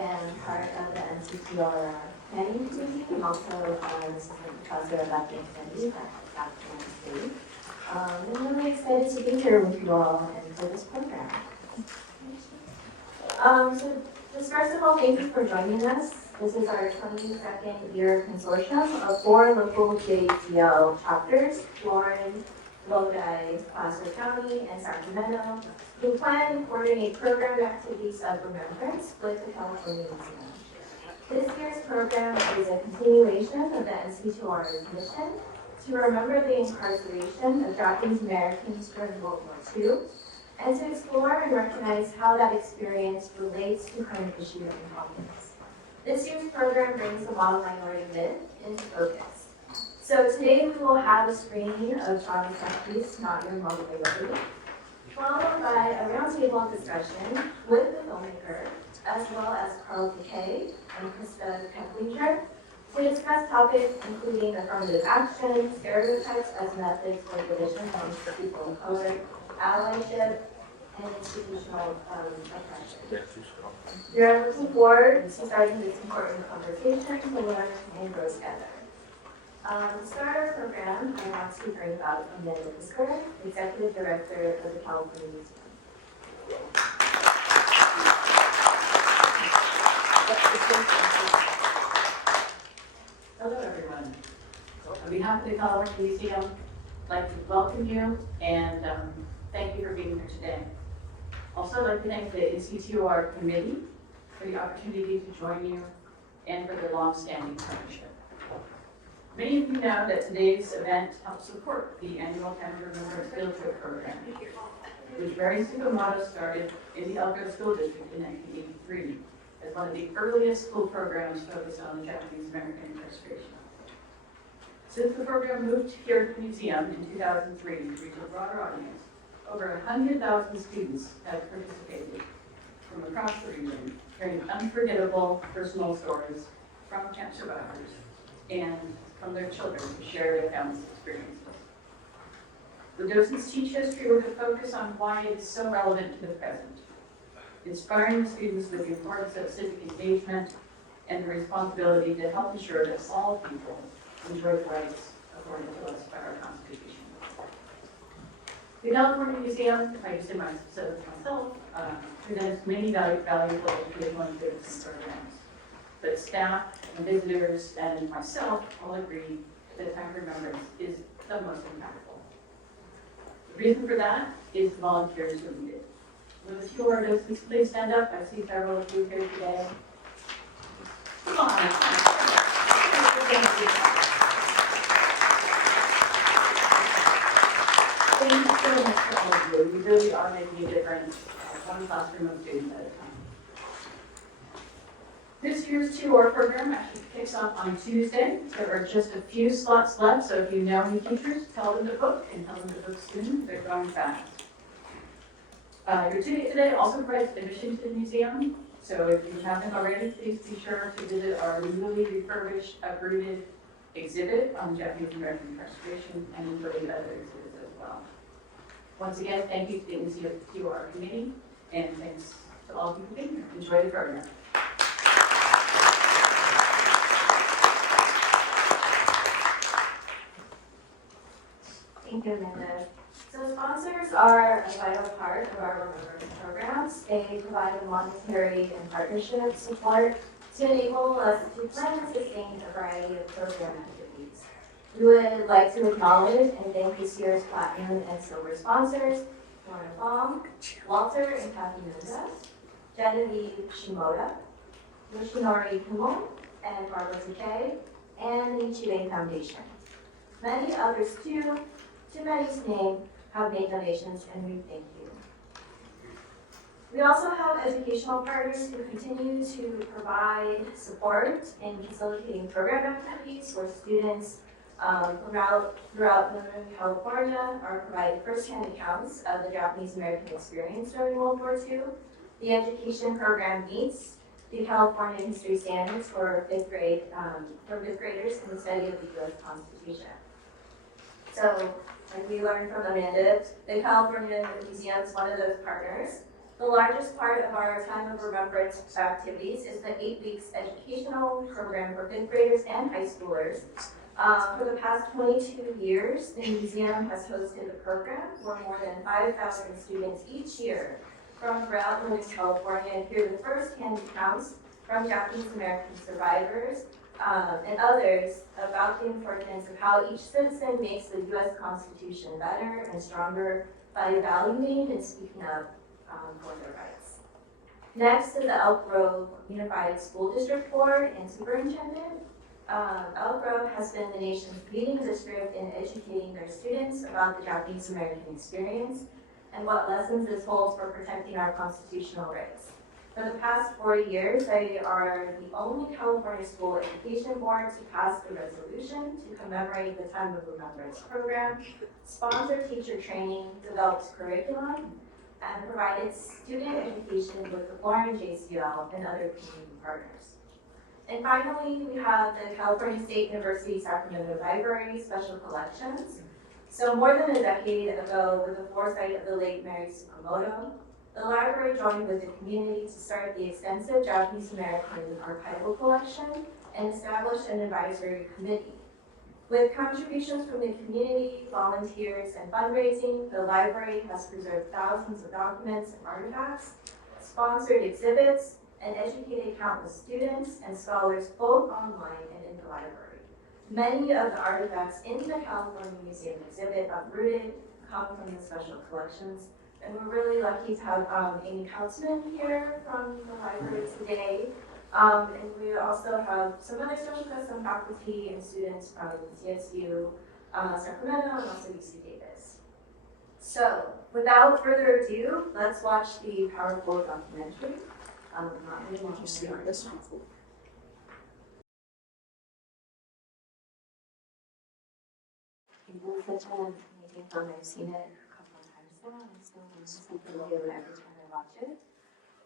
and part of the NCTR planning committee, and also an assistant professor of ethnic studies at State. I'm really excited to be here with you all and for this program. So just first of all, thank you for joining us. This is our 22nd year consortium of 4 local JACL chapters, Florin, Lodi, Placer County, and Sacramento, who plan and coordinate program activities of Remembrance with the California Museum. This year's program is a continuation of the NCTR's mission to remember the incarceration of Japanese Americans during World War II, and to explore and recognize how that experience relates to current issues and problems. This year's program brings the model minority myth into focus. So today we will have a screening of Jon Osaki's Not Your Model Minority, followed by a roundtable discussion with the filmmaker, as well as Takei and Krista Keplinger, to discuss topics including affirmative action, stereotypes as methods for division amongst people of color, allyship, and institutional oppression. We are looking forward to starting this important conversation to learn and grow together. To start our program, I want to bring about Amanda Fisker, Executive Director of the California Museum. Hello, everyone. On behalf of the California Museum, I'd like to welcome you and thank you for being here today. Also, I'd like to thank the NCTR committee for the opportunity to join you and for their long-standing partnership. Many of you know that today's event helps support the annual Family Remembrance Field Trip Program, which Mary Sukumoto started in the Elko School District in 1983 as one of the earliest school programs focused on the Japanese American incarceration. Since the program moved here to the museum in 2003 to reach a broader audience, over 100,000 students have participated from across the region, hearing unforgettable personal stories from camp survivors and from their children to share their family's experiences. The docents teach history with a focus on why it is so relevant to the present, inspiring the students with the importance of civic engagement and the responsibility to help ensure that all people enjoy the rights according to us by our Constitution. The California Museum, if I just say myself, presents many valuable educational and citizen programs. But staff and visitors and myself all agree that Time for Remembrance is the most impactful. The reason for that is the volunteers who lead it. Will a few of our docents please stand up? I see several of you here today. Come on. Thank you so much for all of you. You really are making a difference, one classroom of students at a time. This year's 2-hour program actually kicks off on Tuesday. There are just a few slots left, so if you know any teachers, tell them to book, and tell them to book soon. They're going fast. Your ticket today also provides admission to the museum, so if you haven't already, please be sure to visit our newly refurbished, uprooted exhibit on Japanese American incarceration and enjoy the other exhibits as well. Once again, thank you to the NCTR committee, and thanks to all of you for being here. Enjoy the program. Thank you, Amanda. So sponsors are a vital part of our Remembrance programs. They provide a monetary and partnership support to enable us to plan and sustain a variety of program activities. We would like to acknowledge and thank this year's Platinum and Silver sponsors, Lorna Baum, Walter and Kathy Menza, Genevieve Shimoda, Yoshinori Kumo, and Barbara Takei, and the Nichibei Foundation. Many others too many to name, have made donations, and we thank you. We also have educational partners who continue to provide support in facilitating program activities where students throughout Northern California are provided firsthand accounts of the Japanese American experience during World War II. The education program meets the California history standards for fifth graders in the study of the U.S. Constitution. So, like we learned from Amanda, the California Museum is one of those partners. The largest part of our Time of Remembrance activities is the 8 weeks educational program for 5th graders and high schoolers. For the past 22 years, the museum has hosted the program where more than 5,000 students each year from throughout Northern California hear the first-hand accounts from Japanese American survivors and others about the importance of how each citizen makes the U.S. Constitution better and stronger by valuing and speaking up for their rights. Next is the Elk Grove Unified School District Board and Superintendent. Elk Grove has been the nation's leading district in educating their students about the Japanese American experience and what lessons this holds for protecting our constitutional rights. For the past 4 years, they are the only California school education board to pass the resolution to commemorate the Time of Remembrance program, sponsor teacher training, developed curriculum, and provided student education with the Florin-SV JACL and other community partners. And finally, we have the California State University Sacramento Library Special Collections. So more than a decade ago, with the foresight of the late Mary Tsukamoto, the library joined with the community to start the extensive Japanese American archival collection and established an advisory committee. With contributions from the community, volunteers, and fundraising, the library has preserved thousands of documents and artifacts, sponsored exhibits, and educated countless students and scholars both online and in the library. Many of the artifacts in the California Museum exhibit Uprooted come from the special collections, and we're really lucky to have Amy Kautzman here from the library today. And we also have some other special guests, some faculty and students from CSU, Sacramento, and also UC Davis. So, without further ado, let's watch the powerful documentary. Not really long. This one. It's such an amazing film. I've seen it a couple of times now, and I still learn something new every time I watch it.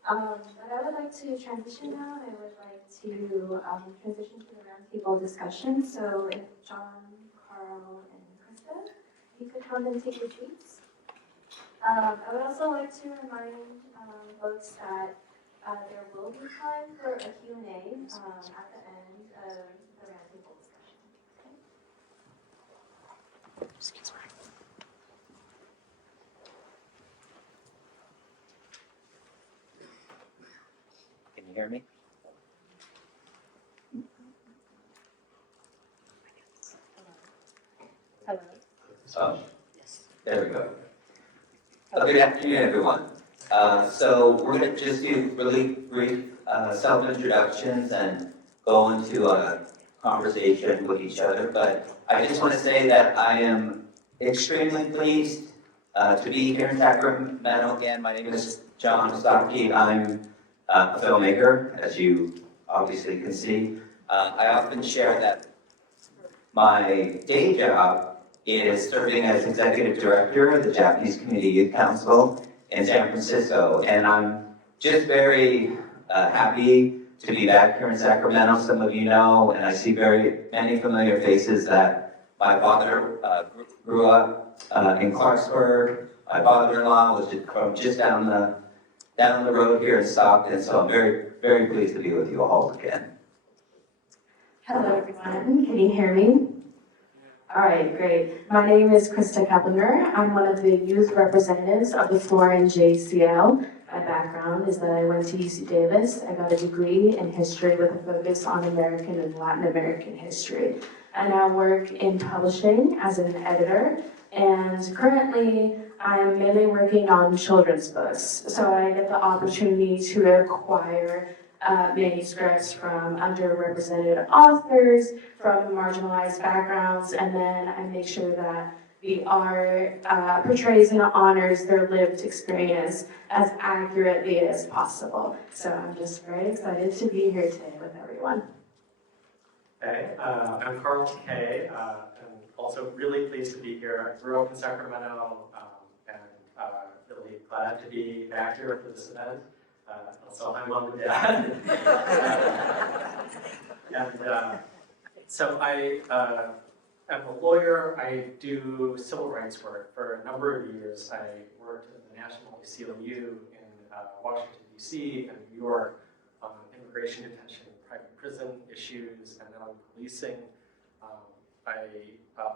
But I would like to transition now. I would like to transition to the roundtable discussion. So if John, Carl, and Krista, you could come and take your seats. I would also like to remind folks that there will be time for a Q&A at the end of the roundtable discussion. Okay? Excuse me. Can you hear me? Hello. Oh, there we go. Good afternoon, everyone. So we're going to just do really brief self-introductions and go into a conversation with each other. But I just want to say that I am extremely pleased to be here in Sacramento again. My name is Jon Osaki. I'm a filmmaker, as you obviously can see. I often share that my day job is serving as executive director of the Japanese Community Youth Council in San Francisco, and I'm just very happy to be back here in Sacramento. Some of you know, and I see very many familiar faces, that my father grew up in Clarksburg. My father-in-law was from just down the road here in Stockton, so I'm very, very pleased to be with you all again. Hello, everyone. Can you hear me? All right, great. My name is Krista Keplinger. I'm one of the youth representatives of the Florin-SV JACL. My background is that I went to UC Davis. I got a degree in history with a focus on American and Latin American history. I now work in publishing as an editor, and currently I am mainly working on children's books. So I get the opportunity to acquire manuscripts from underrepresented authors, from marginalized backgrounds, and then I make sure that the art portrays and honors their lived experience as accurately as possible. So I'm just very excited to be here today with everyone. Hey, I'm Carl Takei. I'm also really pleased to be here. I grew up in Sacramento and really glad to be back here for this event. Also, my mom and dad. And so I am a lawyer. I do civil rights work. For a number of years, I worked at the National ACLU in Washington, D.C. and New York on immigration detention and private prison issues, and then on policing. I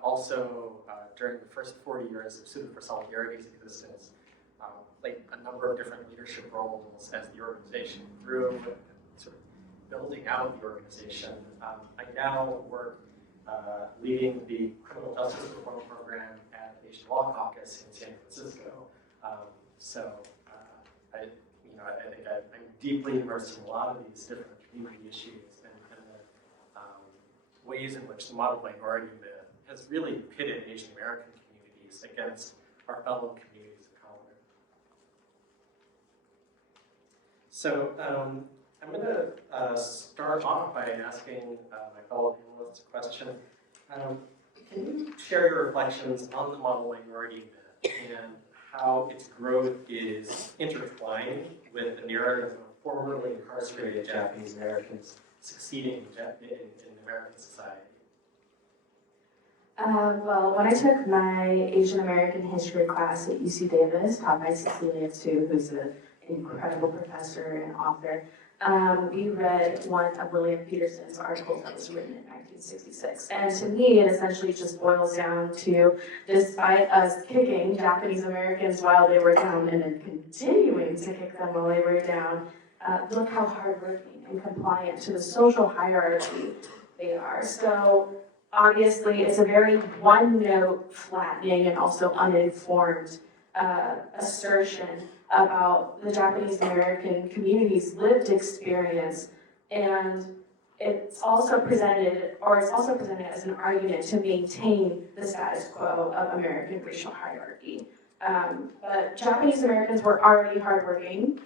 also, during the first 40 years of Student for Solidarity's existence, played a number of different leadership roles as the organization grew and sort of building out the organization. I now work leading the criminal justice reform program at the Asian Law Caucus in San Francisco. I think I'm deeply immersed in a lot of these different community issues and the ways in which the model minority myth has really pitted Asian American communities against our fellow communities of color. So I'm going to start off by asking my fellow panelists a question. Can you share your reflections on the model minority myth and how its growth is intertwined with the narrative of formerly incarcerated Japanese Americans succeeding in American society? Well, when I took my Asian American history class at UC Davis, taught by Tsuru, who's an incredible professor and author, we read one of William Peterson's articles that was written in 1966. And to me, it essentially just boils down to, despite us kicking Japanese Americans while they were down and then continuing to kick them while they were down, look how hardworking and compliant to the social hierarchy they are. So obviously, it's a very one-note, flattening, and also uninformed assertion about the Japanese American community's lived experience, and it's also presented as an argument to maintain the status quo of American racial hierarchy. But Japanese Americans were already hardworking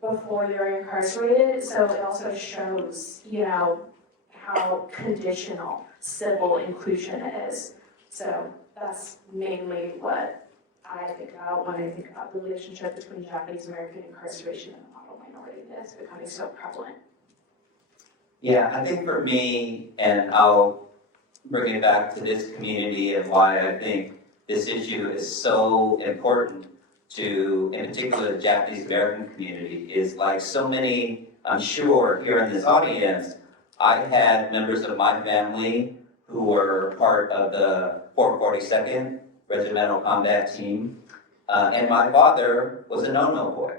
before they were incarcerated, so it also shows, how conditional civil inclusion is. So that's mainly what I think about when I think about the relationship between Japanese American incarceration and the model minority that's becoming so prevalent. Yeah, I think for me, and I'll bring it back to this community and why I think this issue is so important to, in particular, the Japanese American community, is like so many, I'm sure, here in this audience, I had members of my family who were part of the 442nd Regimental Combat Team, and my father was a no-no boy.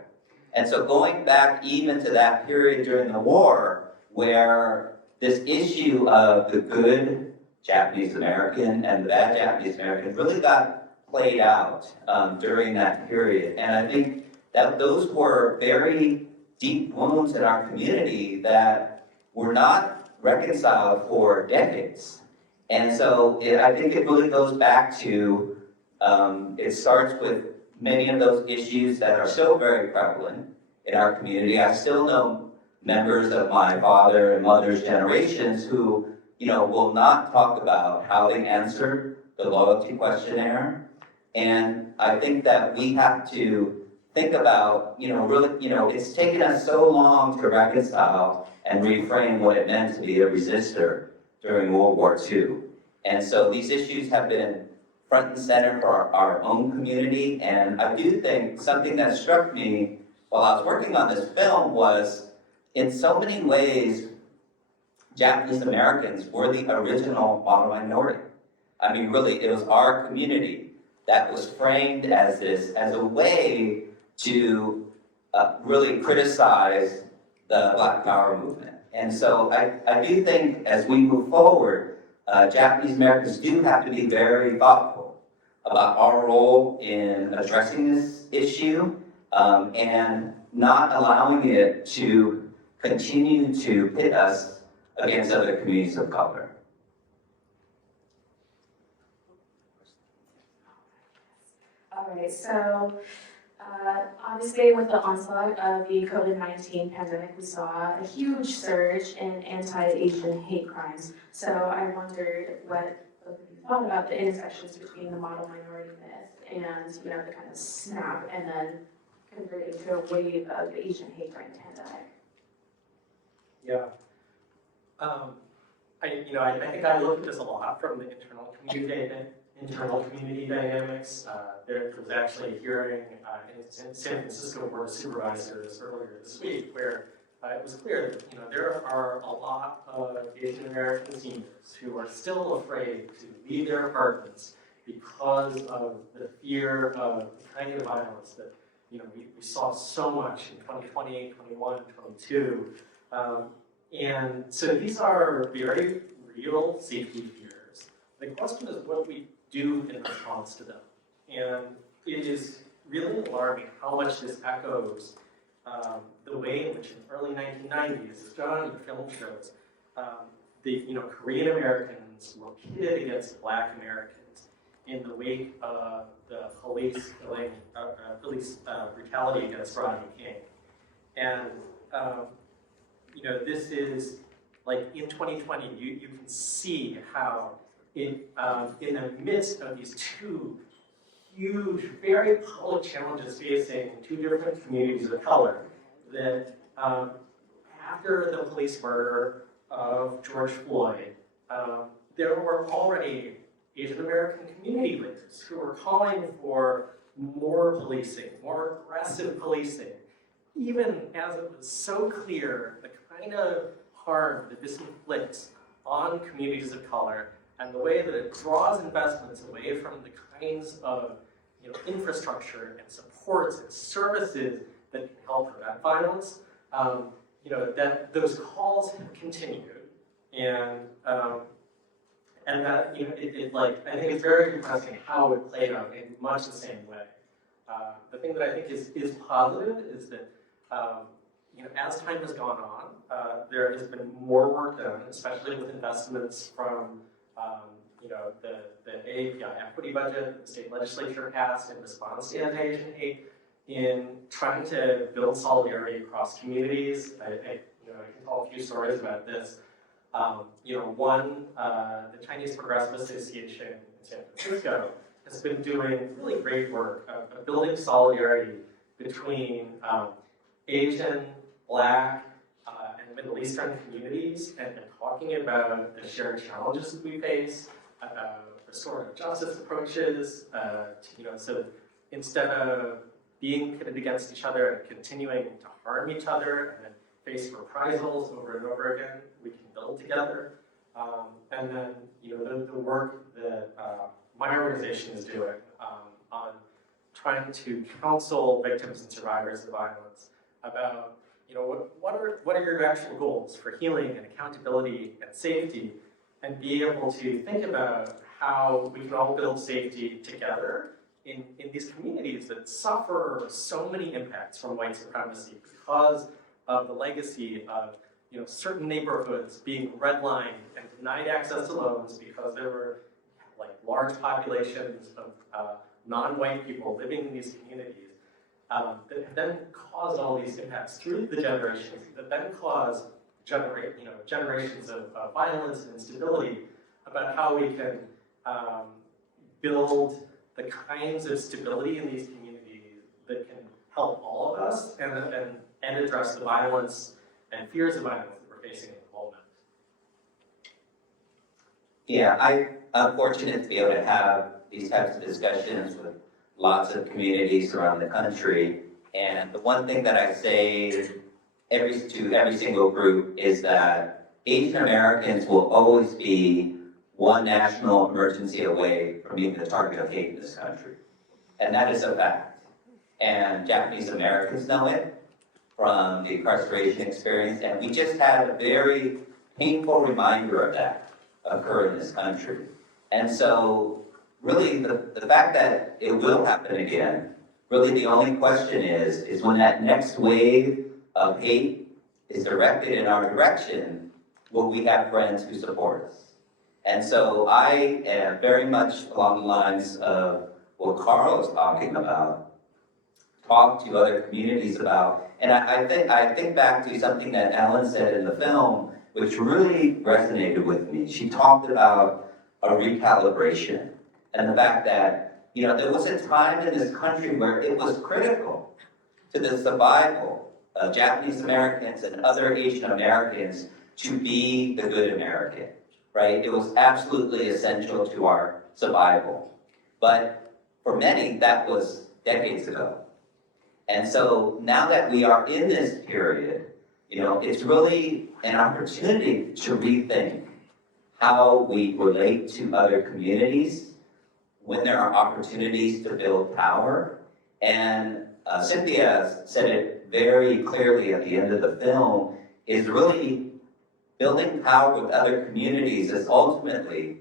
And so going back even to that period during the war, where this issue of the good Japanese American and the bad Japanese American really got played out during that period. And I think that those were very deep wounds in our community that were not reconciled for decades. And so I think it really goes back to, it starts with many of those issues that are still very prevalent in our community. I still know members of my father and mother's generations who, will not talk about how they answered the loyalty questionnaire. And I think that we have to think about, really, it's taken us so long to reconcile and reframe what it meant to be a resistor during World War II. And so these issues have been front and center for our own community. And I do think something that struck me while I was working on this film was, in so many ways, Japanese Americans were the original model minority. I mean, really, it was our community that was framed as a way to really criticize the Black Power movement. And so I do think as we move forward, Japanese Americans do have to be very thoughtful about our role in addressing this issue and not allowing it to continue to pit us against other communities of color. All right, so obviously with the onslaught of the COVID-19 pandemic, we saw a huge surge in anti-Asian hate crimes. So I wondered what both of you thought about the intersections between the model minority myth and, the kind of snap and then converting to a wave of Asian hate crime pandemic. Yeah. I think I look at this a lot from the internal community internal community dynamics. There was actually a hearing in San Francisco Board of Supervisors earlier this week where it was clear that there are a lot of Asian American seniors who are still afraid to leave their apartments because of the fear of the kind of violence that we saw so much in 2020, 21, 22. And so these are very real safety fears. The question is what we do in response to them. And it is really alarming how much this echoes the way in which in the early 1990s, as John in the film shows, the Korean Americans were pitted against Black Americans in the wake of the police brutality against Rodney King. And this is like in 2020, you can see how in the midst of these two huge, very public challenges facing two different communities of color, that after the police murder of George Floyd, there were already Asian American community leaders who were calling for more policing, more aggressive policing, even as it was so clear the kind of harm that this inflicts on communities of color and the way that it draws investments away from the kinds of infrastructure and supports and services that can help prevent violence. That those calls have continued, and that I think it's very depressing how it played out in much the same way. The thing that I think is positive is that as time has gone on, there has been more work done, especially with investments from the AAPI equity budget that the state legislature passed in response to anti-Asian hate, in trying to build solidarity across communities. I can tell a few stories about this. One, the Chinese Progressive Association in San Francisco has been doing really great work of building solidarity between Asian, Black, and Middle Eastern communities, and talking about the shared challenges that we face, restorative justice approaches, so instead of being pitted against each other and continuing to harm each other and then face reprisals over and over again, we can build together. And then, the work that my organization is doing on trying to counsel victims and survivors of violence about, what are your actual goals for healing and accountability and safety, and be able to think about how we can all build safety together in these communities that suffer so many impacts from white supremacy because of the legacy of certain neighborhoods being redlined and denied access to loans because there were large populations of non-white people living in these communities that then caused all these impacts through the generations, that then caused generations of violence and instability, about how we can build the kinds of stability in these communities that can help all of us and address the violence and fears of violence that we're facing at the moment. Yeah, I'm fortunate to be able to have these types of discussions with lots of communities around the country. And the one thing that I say to every single group is that Asian Americans will always be one national emergency away from being the target of hate in this country. And that is a fact. And Japanese Americans know it from the incarceration experience. And we just had a very painful reminder of that occur in this country. And so really the fact that it will happen again, really the only question is when that next wave of hate is directed in our direction, will we have friends who support us? And so I am very much along the lines of what Carl is talking about, talk to other communities about. And I think back to something that Ellen said in the film, which really resonated with me. She talked about a recalibration and the fact that, there was a time in this country where it was critical to the survival of Japanese Americans and other Asian Americans to be the good American, right? It was absolutely essential to our survival. But for many, that was decades ago. And so now that we are in this period, it's really an opportunity to rethink how we relate to other communities when there are opportunities to build power. And Cynthia said it very clearly at the end of the film, is really building power with other communities is ultimately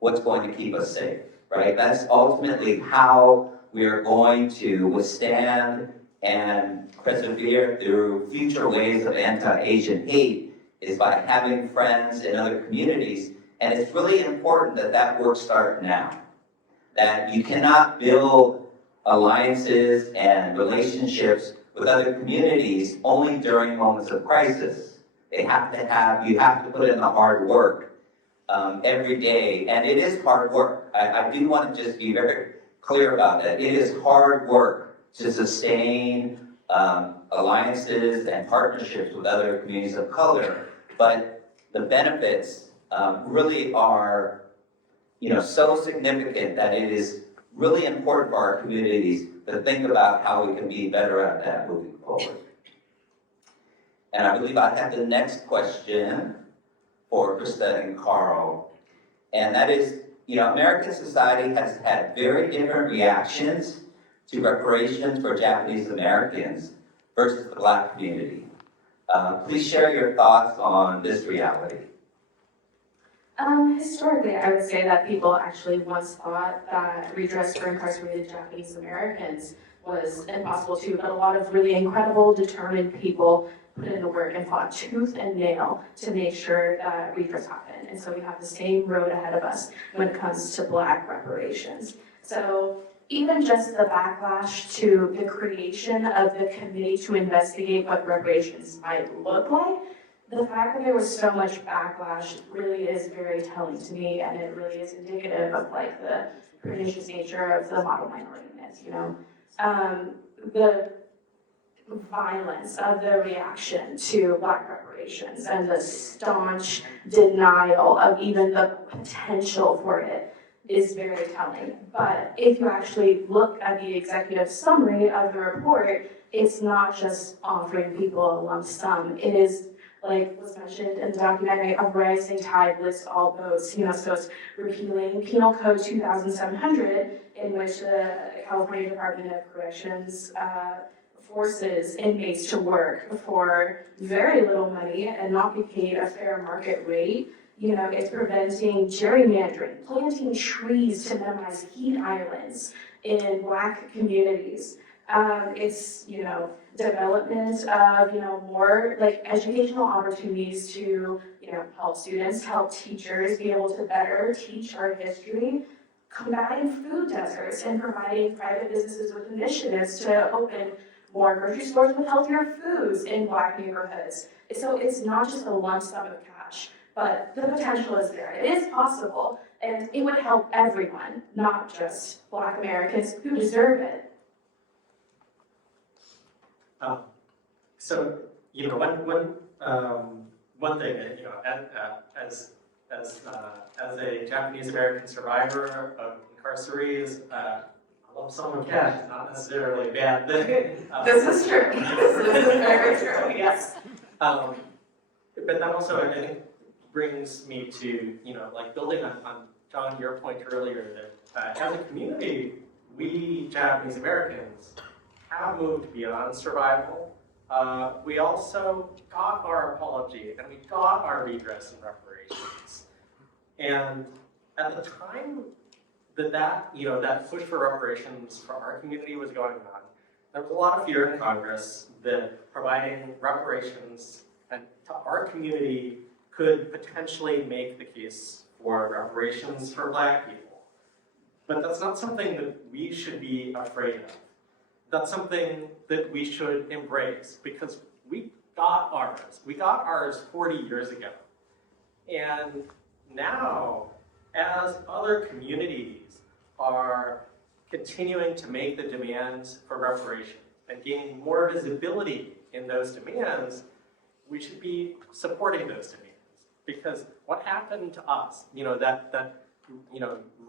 what's going to keep us safe, right? That's ultimately how we are going to withstand and persevere through future waves of anti-Asian hate, is by having friends in other communities. And it's really important that that work start now. That you cannot build alliances and relationships with other communities only during moments of crisis. You have to put in the hard work every day, and it is hard work. I do want to just be very clear about that. It is hard work to sustain alliances and partnerships with other communities of color, but the benefits really are so significant that it is really important for our communities to think about how we can be better at that moving forward. And I believe I have the next question for Krista and Carl, and that is, American society has had very different reactions to reparations for Japanese Americans versus the Black community. Please share your thoughts on this reality. Historically, I would say that people actually once thought that redress for incarcerated Japanese Americans was impossible too, but a lot of really incredible, determined people put in the work and fought tooth and nail to make sure that redress happened. And so we have the same road ahead of us when it comes to Black reparations. So even just the backlash to the creation of the committee to investigate what reparations might look like, the fact that there was so much backlash really is very telling to me, and it really is indicative of the pernicious nature of the model minority-ness, the violence of the reaction to Black reparations and the staunch denial of even the potential for it is very telling. But if you actually look at the executive summary of the report, it's not just offering people a lump sum. It is, like was mentioned in the documentary, a rising tide lifts all boats. So it's repealing Penal Code 2700, in which the California Department of Corrections forces inmates to work for very little money and not be paid a fair market rate. It's preventing gerrymandering, planting trees to minimize heat islands in Black communities. It's, development of, more educational opportunities to, help students, help teachers be able to better teach our history, combating food deserts and providing private businesses with initiatives to open more grocery stores with healthier foods in Black neighborhoods. So it's not just a lump sum of cash, but the potential is there. It is possible, and it would help everyone, not just Black Americans who deserve it. So, one thing, as a Japanese American survivor of incarcerees, a lump sum of cash is not necessarily a bad thing. This is true. This is very true, yes. But that also, I think, brings me to, building on Jon, your point earlier, that as a community, we Japanese Americans have moved beyond survival. We also got our apology and we got our redress and reparations. And at the time that push for reparations for our community was going on, there was a lot of fear in Congress that providing reparations to our community could potentially make the case for reparations for Black people. But that's not something that we should be afraid of. That's something that we should embrace, because we got ours. We got ours 40 years ago. And now, as other communities are continuing to make the demands for reparations and gaining more visibility in those demands, we should be supporting those demands. Because what happened to us, that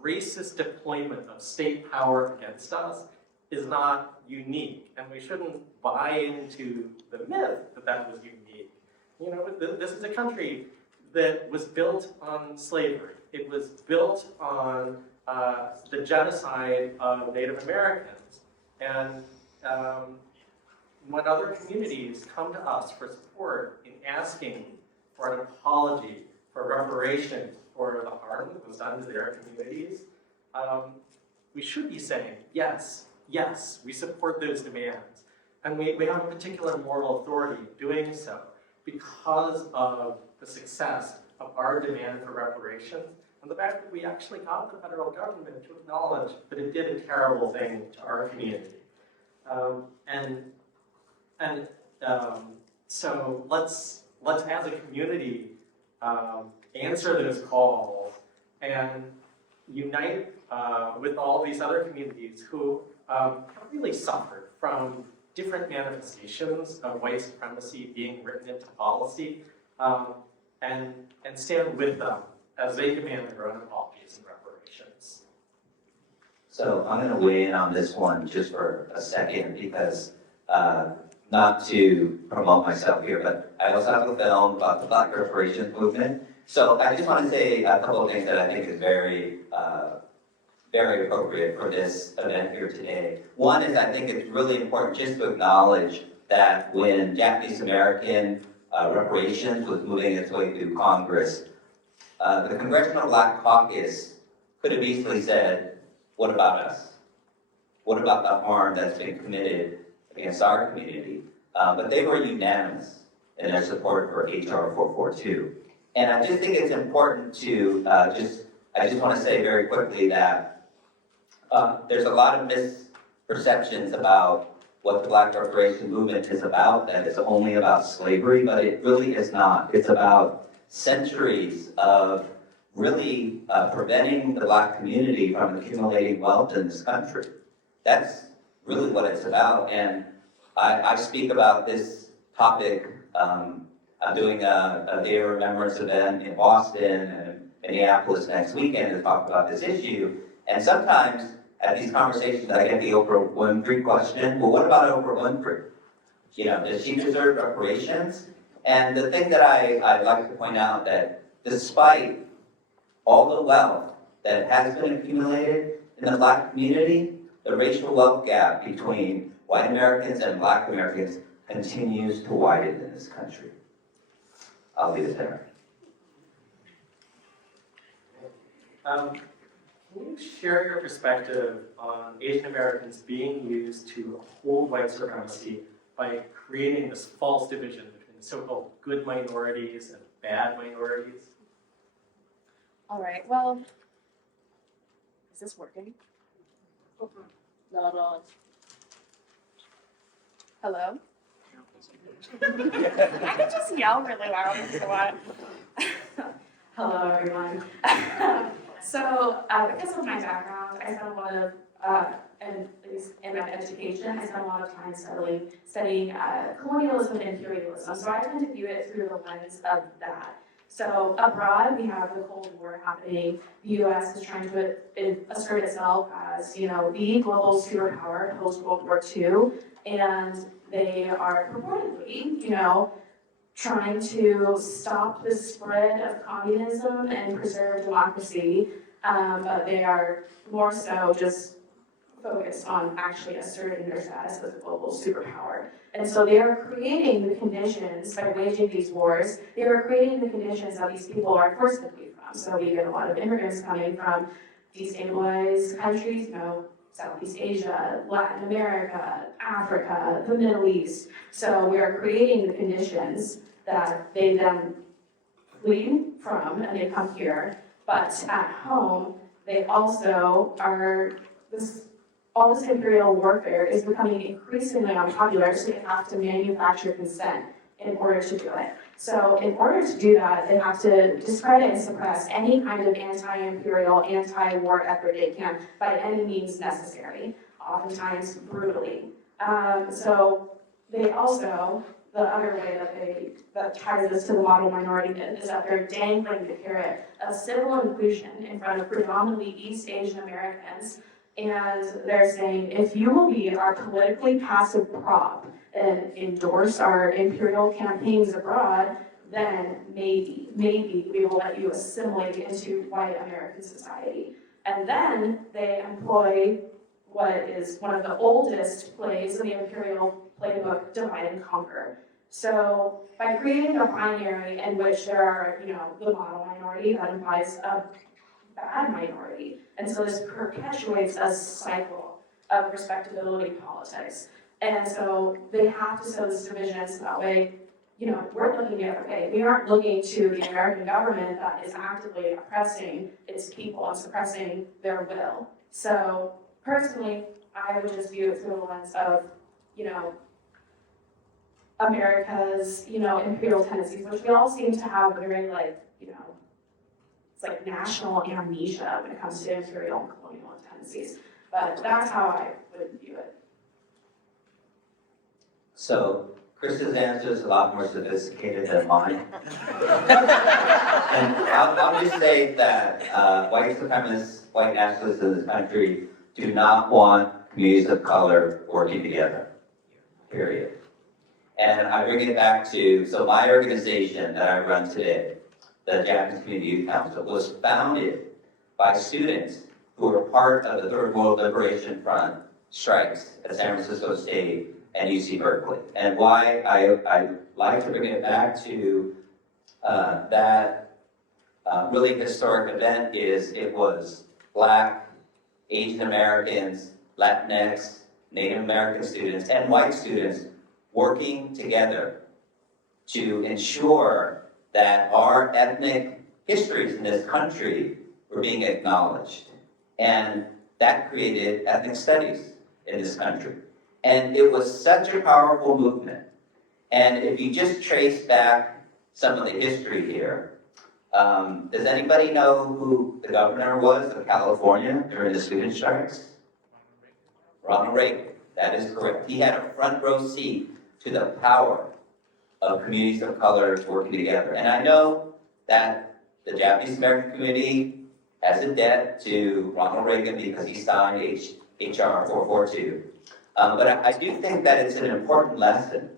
racist deployment of state power against us is not unique, and we shouldn't buy into the myth that that was unique. This is a country that was built on slavery. It was built on the genocide of Native Americans. And when other communities come to us for support in asking for an apology, for reparations for the harm that was done to their communities, we should be saying, yes, yes, we support those demands. And we have a particular moral authority doing so because of the success of our demand for reparations and the fact that we actually got the federal government to acknowledge that it did a terrible thing to our community. So let's as a community answer those calls and unite with all these other communities who have really suffered from different manifestations of white supremacy being written into policy, and stand with them as they demand their own apologies and reparations. So I'm going to weigh in on this one just for a second because not to promote myself here, but I also have a film about the Black reparations movement. So I just want to say a couple of things that I think is very appropriate for this event here today. One is I think it's really important just to acknowledge that when Japanese American reparations was moving its way through Congress, the Congressional Law Caucus could have easily said, what about us? What about the harm that's been committed against our community? But they were unanimous in their support for HR 442. And I just think it's important to I just want to say very quickly that there's a lot of misperceptions about what the Black reparation movement is about, that it's only about slavery, but it really is not. It's about centuries of really preventing the Black community from accumulating wealth in this country. That's really what it's about. And I speak about this topic. I'm doing a Day of Remembrance event in Boston and Minneapolis next weekend to talk about this issue. And sometimes at these conversations, I get the Oprah Winfrey question. Well, what about Oprah Winfrey? Does she deserve reparations? And the thing that I'd like to point out that despite all the wealth that has been accumulated in the Black community, the racial wealth gap between white Americans and Black Americans continues to widen in this country. I'll leave it there. Can you share your perspective on Asian Americans being used to uphold white supremacy by creating this false division between the so-called good minorities and bad minorities? All right, well, is this working? Not on. Hello? I can just yell really loud if you want. Hello, everyone. So, because of my background, I spent a lot of, and at least in my education, I spent a lot of time studying colonialism and imperialism. So I tend to view it through the lens of that. So abroad, we have the Cold War happening. The U.S. is trying to assert itself as, the global superpower post-World War II, and they are purportedly, trying to stop the spread of communism and preserve democracy, but they are more so just focused on actually asserting their status as a global superpower. And so they are creating the conditions by waging these wars. They are creating the conditions that these people are forced to flee from. So we get a lot of immigrants coming from destabilized countries, Southeast Asia, Latin America, Africa, the Middle East. So we are creating the conditions that they then flee from and they come here. But at home, they also are, all this imperial warfare is becoming increasingly unpopular, so they have to manufacture consent in order to do it. So in order to do that, they have to discredit and suppress any kind of anti-imperial, anti-war effort they can by any means necessary, oftentimes brutally. So they also, the other way that ties this to the model minority is that they're dangling the carrot of civil inclusion in front of predominantly East Asian Americans. And they're saying, if you will be our politically passive prop and endorse our imperial campaigns abroad, then maybe we will let you assimilate into white American society. And then they employ what is one of the oldest plays in the imperial playbook, divide and conquer. So by creating a binary in which there are, the model minority, that implies a bad minority. And so this perpetuates a cycle of respectability politics. And so they have to sow this division so that way, we're looking the other way. We aren't looking to the American government that is actively oppressing its people and suppressing their will. So personally, I would just view it through the lens of, America's, imperial tendencies, which we all seem to have very it's like national amnesia when it comes to imperial and colonial tendencies. But that's how I would view it. So Krista's answer is a lot more sophisticated than mine. And I'll just say that white supremacists, white nationalists in this country do not want communities of color working together, period. And I bring it back to, so my organization that I run today, the Japanese Community Youth Council, was founded by students who were part of the Third World Liberation Front strikes at San Francisco State and UC Berkeley. And why I like to bring it back to that really historic event is it was Black, Asian Americans, Latinx, Native American students, and white students working together to ensure that our ethnic histories in this country were being acknowledged. And that created ethnic studies in this country. And it was such a powerful movement. And if you just trace back some of the history here, does anybody know who the governor was of California during the student strikes? Ronald Reagan. That is correct. He had a front row seat to the power of communities of color working together. And I know that the Japanese American community has a debt to Ronald Reagan because he signed HR 442. But I do think that it's an important lesson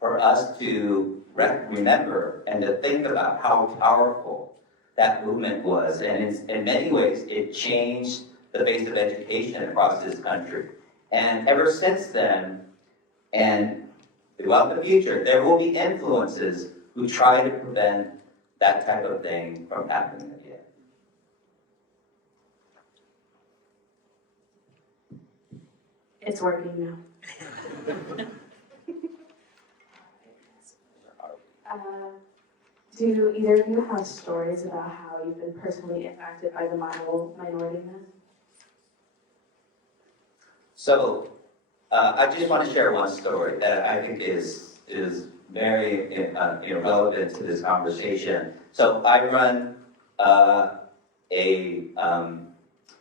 for us to remember and to think about how powerful that movement was. And in many ways, it changed the face of education across this country. And ever since then, and throughout the future, there will be influences who try to prevent that type of thing from happening again. It's working now. Do either of you have stories about how you've been personally impacted by the model minority myth? So, I just want to share one story that I think is very relevant to this conversation. So I run a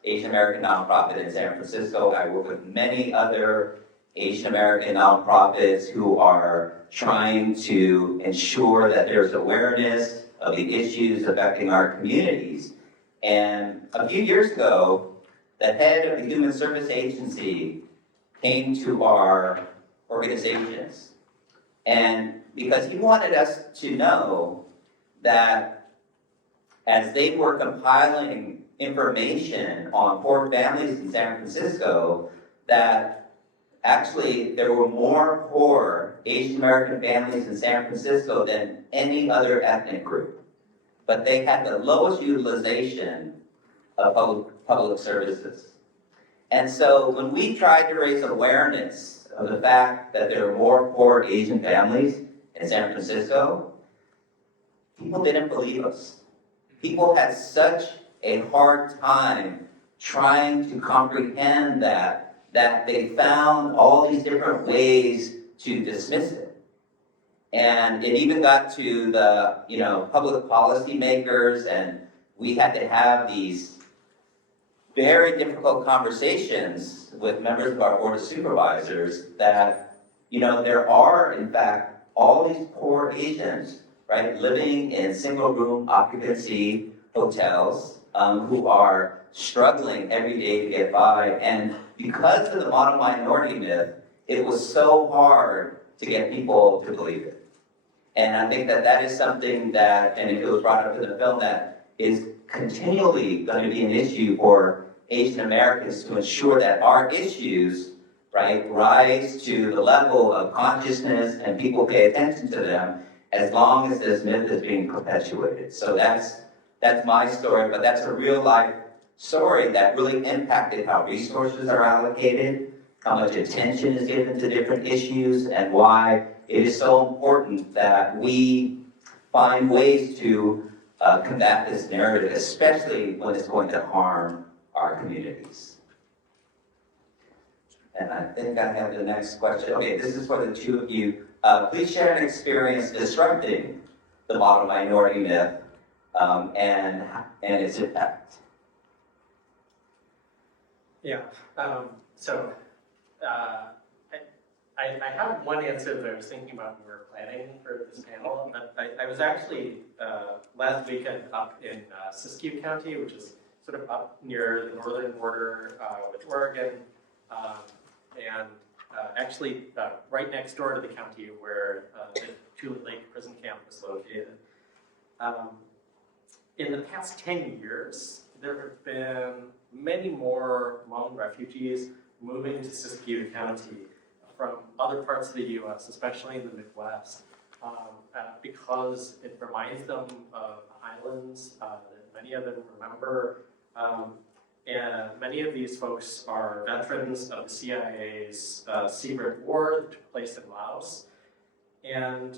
Asian American nonprofit in San Francisco. I work with many other Asian American nonprofits who are trying to ensure that there's awareness of the issues affecting our communities. And a few years ago, the head of the Human Service Agency came to our organizations. And because he wanted us to know that as they were compiling information on poor families in San Francisco, that actually there were more poor Asian American families in San Francisco than any other ethnic group. But they had the lowest utilization of public services. And so when we tried to raise awareness of the fact that there are more poor Asian families in San Francisco, people didn't believe us. People had such a hard time trying to comprehend that they found all these different ways to dismiss it. And it even got to the public policy makers, and we had to have these very difficult conversations with members of our board of supervisors that, you know, there are, in fact, all these poor Asians, right, living in single-room occupancy hotels who are struggling every day to get by. And because of the model minority myth, it was so hard to get people to believe it. And I think that that is something that, and it was brought up in the film, that is continually going to be an issue for Asian Americans to ensure that our issues, right, rise to the level of consciousness and people pay attention to them as long as this myth is being perpetuated. So that's my story, but that's a real life story that really impacted how resources are allocated, how much attention is given to different issues, and why it is so important that we find ways to combat this narrative, especially when it's going to harm our communities. And I think I have the next question. Okay, this is for the two of you. Please share an experience disrupting the model minority myth and its impact. Yeah, I have one answer that I was thinking about when we were planning for this panel. I was actually last weekend up in Siskiyou County, which is sort of up near the northern border with Oregon, and actually right next door to the county where the Tule Lake prison camp is located. In the past 10 years, there have been many more Hmong refugees moving to Siskiyou County from other parts of the U.S., especially in the Midwest, because it reminds them of islands that many of them remember. And many of these folks are veterans of the CIA's secret war that took place in Laos. And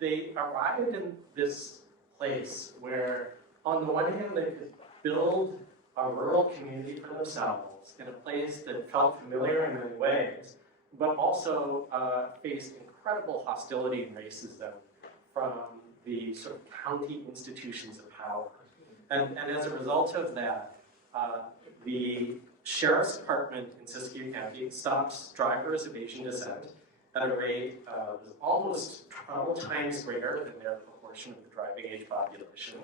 they arrived in this place where, on the one hand, they could build a rural community for themselves in a place that felt familiar in many ways, but also faced incredible hostility and racism from the sort of county institutions of power. And as a result of that, the Sheriff's Department in Siskiyou County stops drivers of Asian descent at a rate that is almost 12 times greater than their proportion of the driving age population.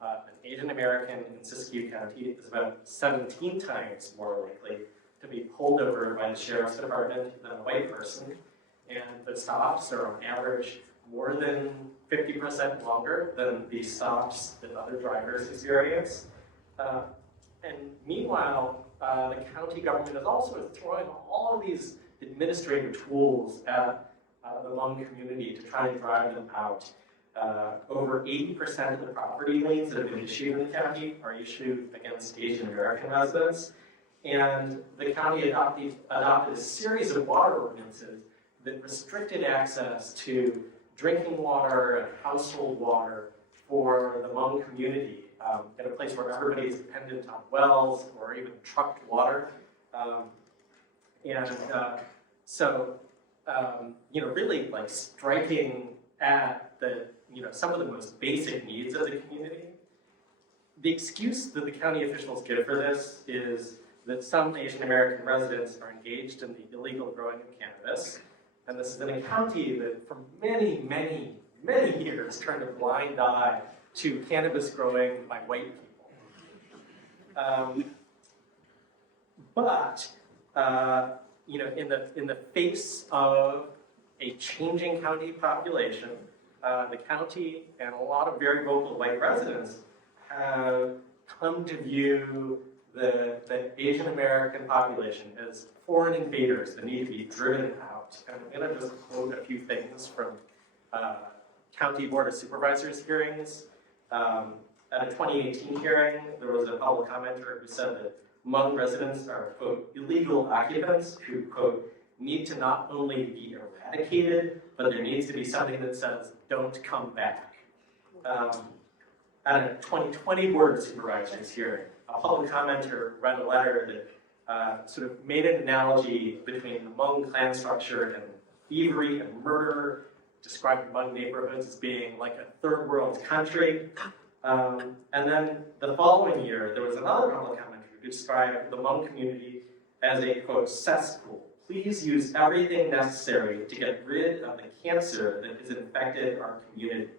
An Asian American in Siskiyou County is about 17 times more likely to be pulled over by the Sheriff's Department than a white person, and the stops are on average more than 50% longer than the stops that other drivers experience. And meanwhile, the county government is also throwing all of these administrative tools at the Hmong community to try and drive them out. Over 80% of the property liens that have been issued in the county are issued against Asian American residents. And the county adopted a series of water ordinances that restricted access to drinking water and household water for the Hmong community in a place where everybody is dependent on wells or even trucked water. Really like striking at the, some of the most basic needs of the community. The excuse that the county officials give for this is that some Asian American residents are engaged in the illegal growing of cannabis. And this is in a county that for many, many, many years turned a blind eye to cannabis growing by white people. In the face of a changing county population, the county and a lot of very vocal white residents have come to view the Asian American population as foreign invaders that need to be driven out. And I'm going to just quote a few things from County Board of Supervisors hearings. At a 2018 hearing, there was a public commenter who said that Hmong residents are, quote, illegal occupants who, quote, need to not only be eradicated, but there needs to be something that says, don't come back. At a 2020 Board of Supervisors hearing, a public commenter read a letter that sort of made an analogy between the Hmong clan structure and thievery and murder, described Hmong neighborhoods as being like a third world country. And then the following year, there was another public commenter who described the Hmong community as a, quote, cesspool. please use everything necessary to get rid of the cancer that has infected our community.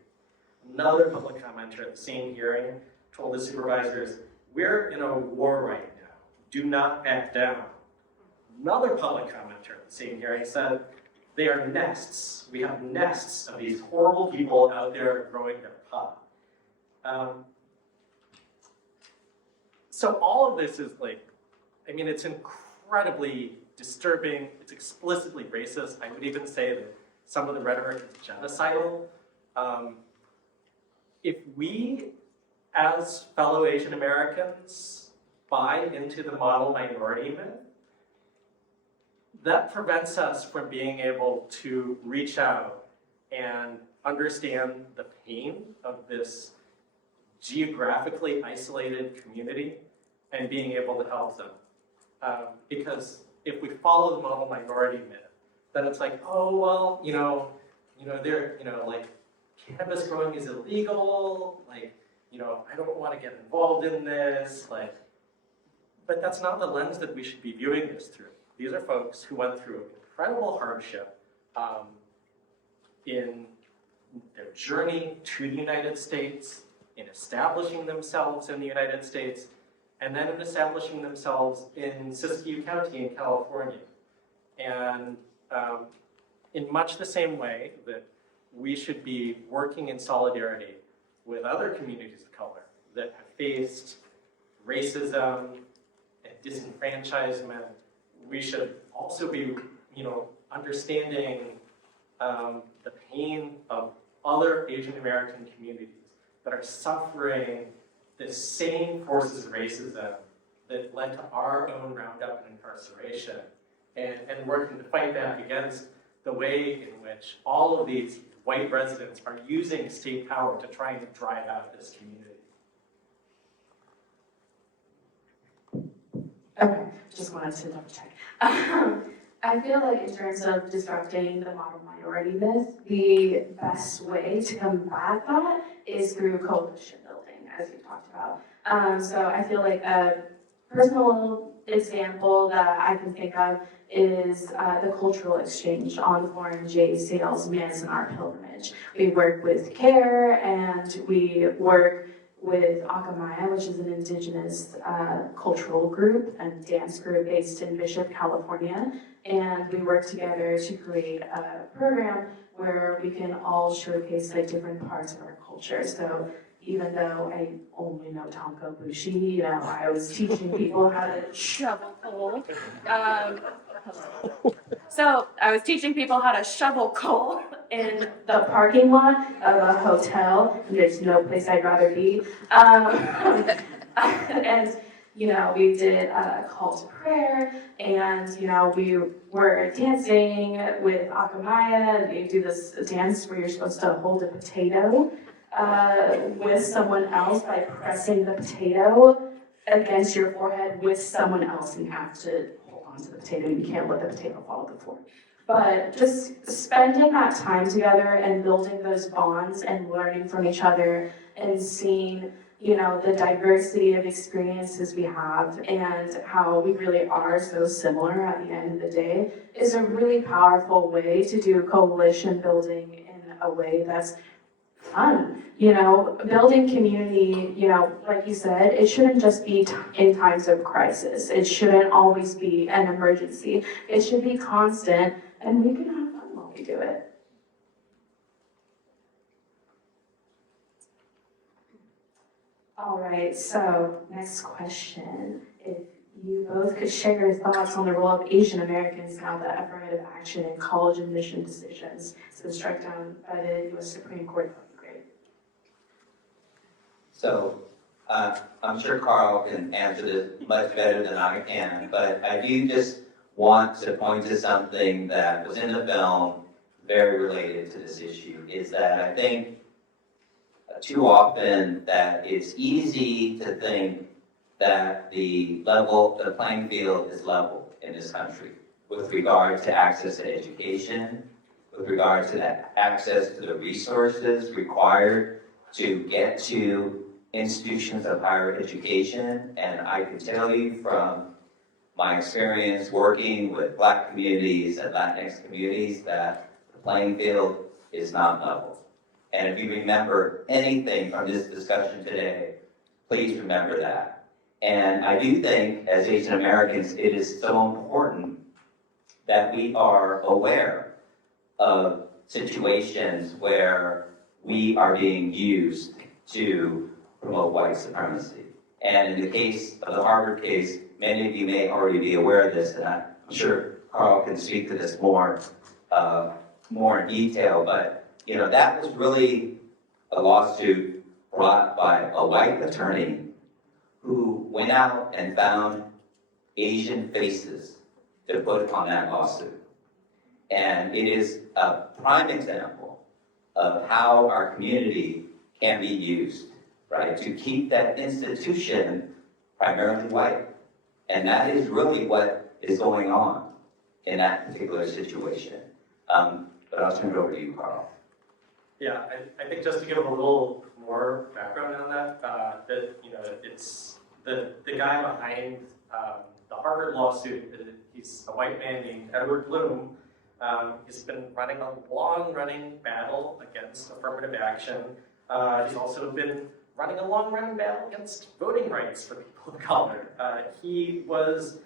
Another public commenter at the same hearing told the supervisors, we're in a war right now. Do not back down. Another public commenter at the same hearing said, they are nests. We have nests of these horrible people out there growing their pot. So all of this is like, I mean, it's incredibly disturbing. It's explicitly racist. I would even say that some of the rhetoric is genocidal. If we, as fellow Asian Americans, buy into the model minority myth, that prevents us from being able to reach out and understand the pain of this geographically isolated community and being able to help them. Because if we follow the model minority myth, then it's like, oh, well, they're, like, cannabis growing is illegal, like, I don't want to get involved in this, like, but that's not the lens that we should be viewing this through. These are folks who went through incredible hardship in their journey to the United States, in establishing themselves in the United States, and then in establishing themselves in Siskiyou County in California. And in much the same way that we should be working in solidarity with other communities of color that have faced racism and disenfranchisement, we should also be, understanding the pain of other Asian American communities that are suffering the same forces of racism that led to our own roundup and incarceration, and working to fight back against the way in which all of these white residents are using state power to try and drive out this community. Okay, just wanted to double check. I feel like in terms of disrupting the model minority myth, the best way to combat that is through coalition building, as you talked about. So I feel like a personal example that I can think of is the cultural exchange on the Florin-SV JACL's Man's and Art Pilgrimage. We work with CARE and we work with Akamaya, which is an indigenous cultural group and dance group based in Bishop, California. And we work together to create a program where we can all showcase like different parts of our culture. So even though I only know Tonko Bushi, I was teaching people how to shovel coal. So I was teaching people how to shovel coal in the parking lot of a hotel. There's no place I'd rather be. And we did a call to prayer, and we were dancing with Akamaya, and you do this dance where you're supposed to hold a potato with someone else by pressing the potato against your forehead with someone else, and you have to hold on to the potato. You can't let the potato fall to the floor. But just spending that time together and building those bonds and learning from each other and seeing the diversity of experiences we have and how we really are so similar at the end of the day is a really powerful way to do coalition building in a way that's fun. Building community, like you said, it shouldn't just be in times of crisis. It shouldn't always be an emergency. It should be constant, and we can have fun while we do it. All right, so next question. If you both could share your thoughts on the role of Asian Americans now that affirmative action in college admission decisions has been struck down by the U.S. Supreme Court, that would be great. So I'm sure Carl can answer this much better than I can, but I do just want to point to something that was in the film very related to this issue, is that I think too often that it's easy to think that the playing field is level in this country with regard to access to education, with regard to that access to the resources required to get to institutions of higher education. And I can tell you from my experience working with Black communities and Latinx communities that the playing field is not level. And if you remember anything from this discussion today, please remember that. And I do think, as Asian Americans, it is so important that we are aware of situations where we are being used to promote white supremacy. And in the case of the Harvard case, many of you may already be aware of this, and I'm sure Carl can speak to this more in detail, but that was really a lawsuit brought by a white attorney who went out and found Asian faces to put on that lawsuit. And it is a prime example of how our community can be used, right, to keep that institution primarily white. And that is really what is going on in that particular situation. But I'll turn it over to you, Carl. Yeah, I think just to give a little more background on that, it's the guy behind the Harvard lawsuit. He's a white man named Edward Bloom. He's been running a long-running battle against affirmative action. He's also been running a long-running battle against voting rights for people of color. He was,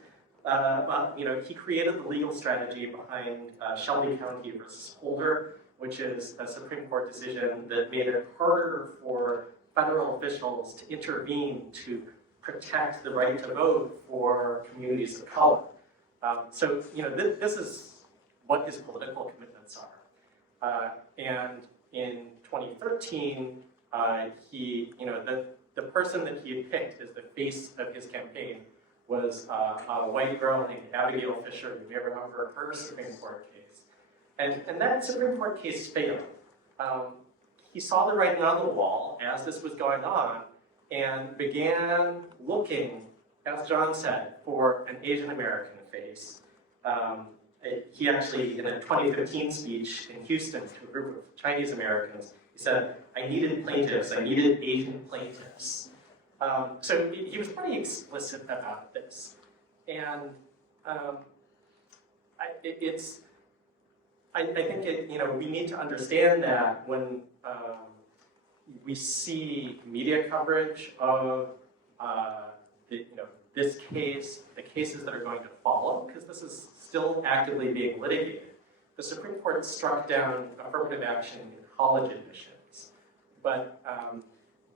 he created the legal strategy behind Shelby County versus Holder, which is a Supreme Court decision that made it harder for federal officials to intervene to protect the right to vote for communities of color. This is what his political commitments are. And in 2013, the person that he had picked as the face of his campaign was a white girl named Abigail Fisher. You may remember her Supreme Court case. And that Supreme Court case failed. He saw the writing on the wall as this was going on and began looking, as Jon said, for an Asian American face. He actually, in a 2015 speech in Houston to a group of Chinese Americans, he said, I needed plaintiffs, I needed Asian plaintiffs. So he was pretty explicit about this. And I think we need to understand that when we see media coverage of this case, the cases that are going to follow, because this is still actively being litigated. The Supreme Court struck down affirmative action in college admissions, but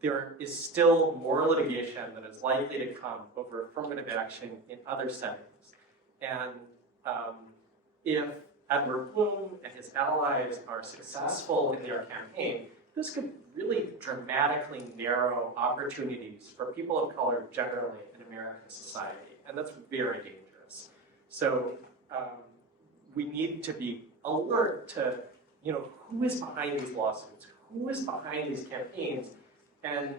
there is still more litigation that is likely to come over affirmative action in other settings. And if Edward Bloom and his allies are successful in their campaign, this could really dramatically narrow opportunities for people of color generally in American society, and that's very dangerous. So we need to be alert to, who is behind these lawsuits, who is behind these campaigns, and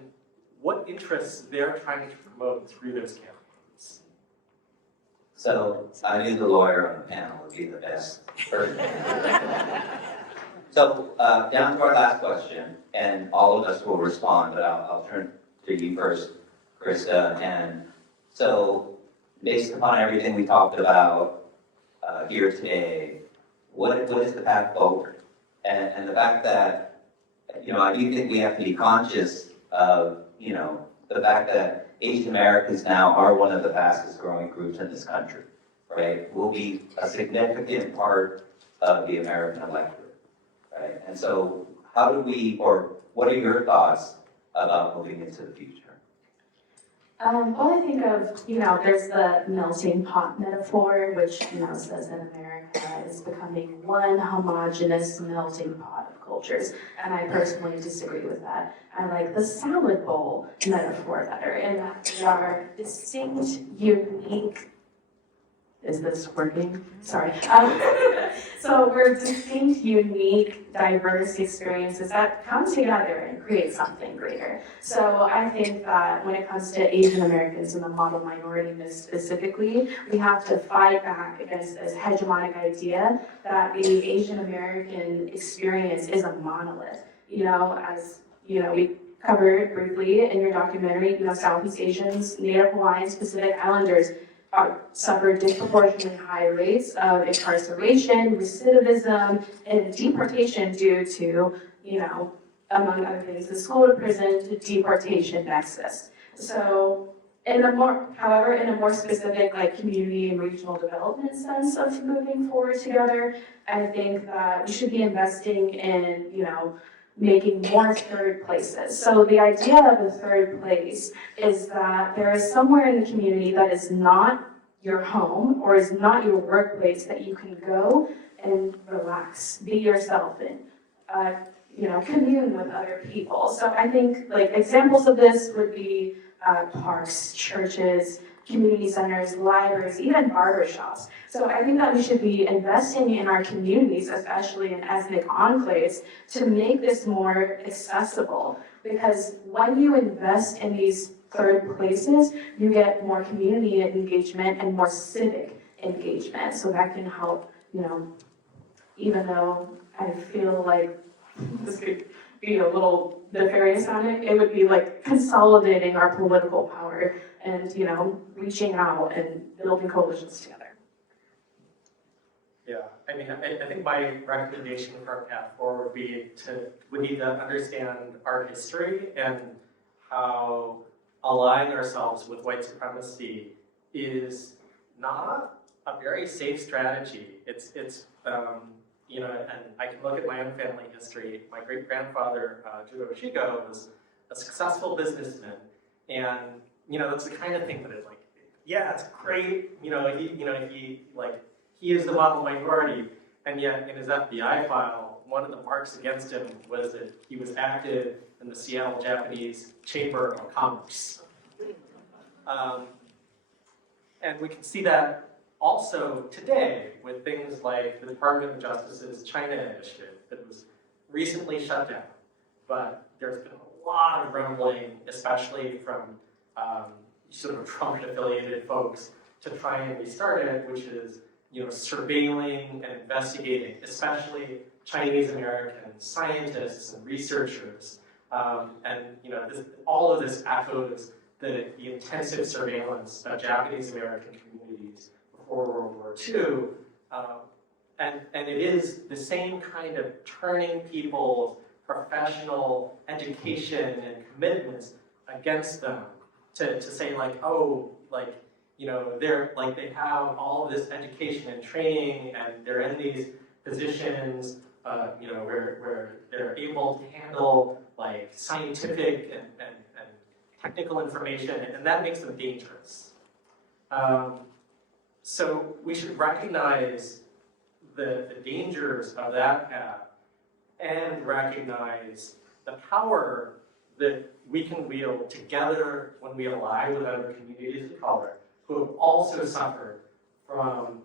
what interests they're trying to promote through those campaigns. So I knew the lawyer on the panel would be the best person. So down to our last question, and all of us will respond, but I'll turn to you first, Krista. And so based upon everything we talked about here today, what is the path forward? And the fact that, I do think we have to be conscious of, the fact that Asian Americans now are one of the fastest growing groups in this country, right? Will be a significant part of the American electorate, right? And so how do we, or what are your thoughts about moving into the future? Well, I think of, there's the melting pot metaphor, which, says that America is becoming one homogeneous melting pot of cultures. And I personally disagree with that. I like the salad bowl metaphor better, in that we are distinct, unique. Is this working? Sorry. So we're distinct, unique, diverse experiences that come together and create something greater. So I think that when it comes to Asian Americans and the model minority specifically, we have to fight back against this hegemonic idea that the Asian American experience is a monolith. As we covered briefly in your documentary, Southeast Asians, Native Hawaiians, Pacific Islanders, suffer disproportionately high rates of incarceration, recidivism, and deportation due to, among other things, the school to prison to deportation nexus. So, however, in a more specific, community and regional development sense of moving forward together, I think that we should be investing in, making more third places. So the idea of a third place is that there is somewhere in the community that is not your home or is not your workplace that you can go and relax, be yourself in, commune with other people. So I think examples of this would be parks, churches, community centers, libraries, even barbershops. So I think that we should be investing in our communities, especially in ethnic enclaves, to make this more accessible. Because when you invest in these third places, you get more community engagement and more civic engagement. So that can help, even though I feel like this could be a little nefarious sounding, it would be consolidating our political power and, reaching out and building coalitions together. Yeah, I think my recommendation for our path forward would be we need to understand our history and how aligning ourselves with white supremacy is not a very safe strategy. And I can look at my own family history. My great-grandfather, Jon Osaki, was a successful businessman, and that's the kind of thing that is yeah, it's great. He is the model minority, and yet in his FBI file, one of the marks against him was that he was active in the Seattle Japanese Chamber of Commerce. And we can see that also today with things like the Department of Justice's China initiative that was recently shut down. But there's been a lot of rumbling, especially from sort of Trump-affiliated folks, to try and restart it, which is surveilling and investigating, especially Chinese American scientists and researchers. All of this echoes the intensive surveillance of Japanese American communities before World War II. And it is the same kind of turning people's professional education and commitments against them to say they have all of this education and training and they're in these positions, where they're able to handle scientific and technical information, and that makes them dangerous. So we should recognize the dangers of that path and recognize the power that we can wield together when we ally with other communities of color who have also suffered from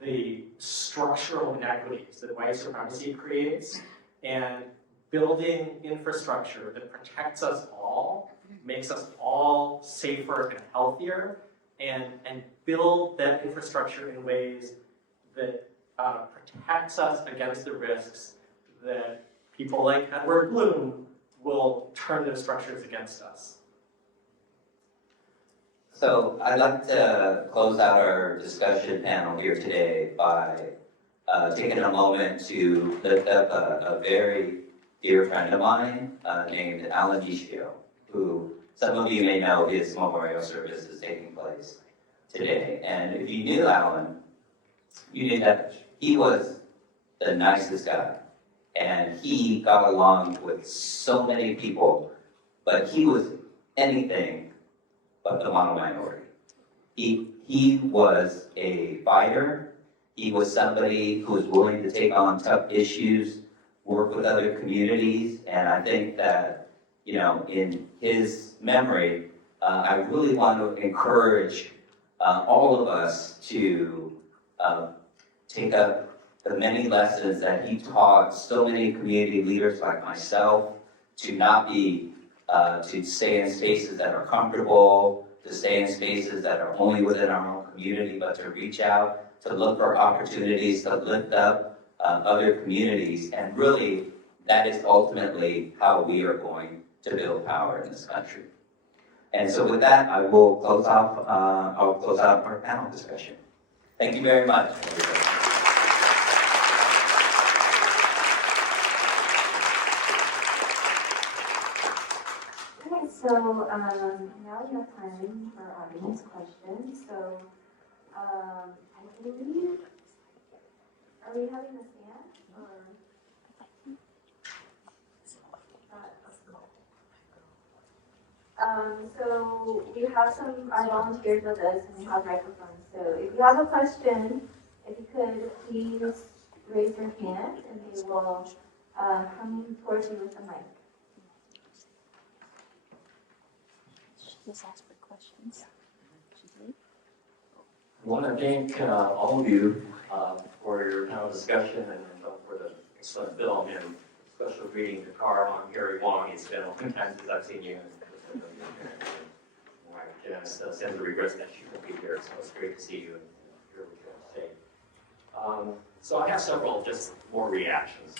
the structural inequities that white supremacy creates, and building infrastructure that protects us all, makes us all safer and healthier, and build that infrastructure in ways that protects us against the risks that people like Edward Bloom will turn those structures against us. So I'd like to close out our discussion panel here today by taking a moment to lift up a very dear friend of mine named Alan Nishio, who some of you may know his memorial service is taking place today. And if you knew Alan, you knew that he was the nicest guy. And he got along with so many people, but he was anything but the mono minority. He was a fighter. He was somebody who was willing to take on tough issues, work with other communities, and I think that, in his memory, I really want to encourage all of us to take up the many lessons that he taught so many community leaders like myself to not be, to stay in spaces that are comfortable, to stay in spaces that are only within our own community, but to reach out, to look for opportunities, to lift up other communities. And really, that is ultimately how we are going to build power in this country. And so with that, I will close off, I'll close out our panel discussion. Thank you very much. Okay, so now we have time for audience questions. So I believe, are we having a stand or? So we have our volunteers with us and we have microphones. So if you have a question, if you could please raise your hand and they will come towards you with the mic. Just ask for questions. I want to thank all of you for your panel discussion and for the excellent film, and special greeting to Carl. I'm Gary Wong. It's been a long time since I've seen you. My wife Janice sends regrets that she couldn't be here, so it's great to see you and hear what you have to say. So I have several just more reactions.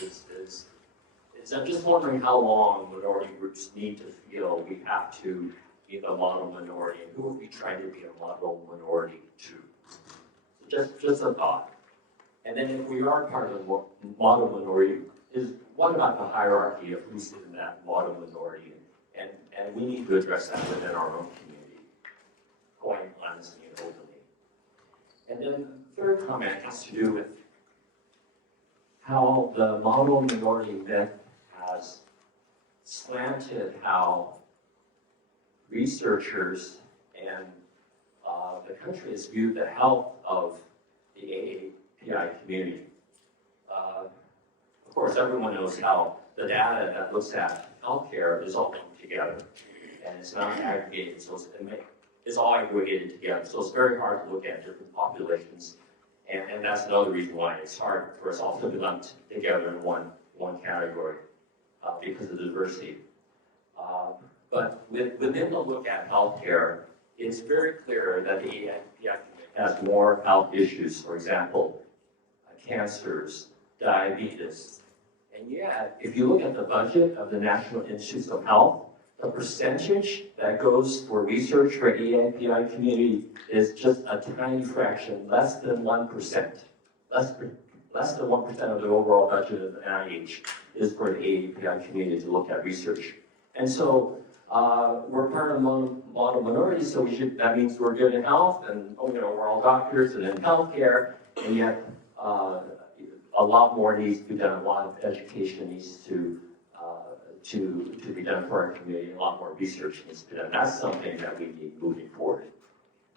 I'm just wondering how long minority groups need to feel we have to be the model minority, and who are we trying to be a model minority to? Just a thought. And then if we are part of the model minority, what about the hierarchy of who's in that model minority? And we need to address that within our own community, going honestly and openly. And then the third comment has to do with how the model minority myth has slanted how researchers and the country has viewed the health of the AAPI community. Of course, everyone knows how the data that looks at healthcare is all lumped together, and it's not aggregated, so it's all aggregated together. So it's very hard to look at different populations, and that's another reason why it's hard for us all to be lumped together in one category because of the diversity. But within the look at healthcare, it's very clear that the AAPI has more health issues, for example, cancers, diabetes. And yet, if you look at the budget of the National Institutes of Health, the percentage that goes for research for AAPI community is just a tiny fraction, less than 1%. Less than 1% of the overall budget of the NIH is for the AAPI community to look at research. And so we're part of the model minority, so that means we're good in health, and we're all doctors and in healthcare, and yet a lot more needs to be done. A lot of education needs to be done for our community. A lot more research needs to be done. That's something that we need moving forward.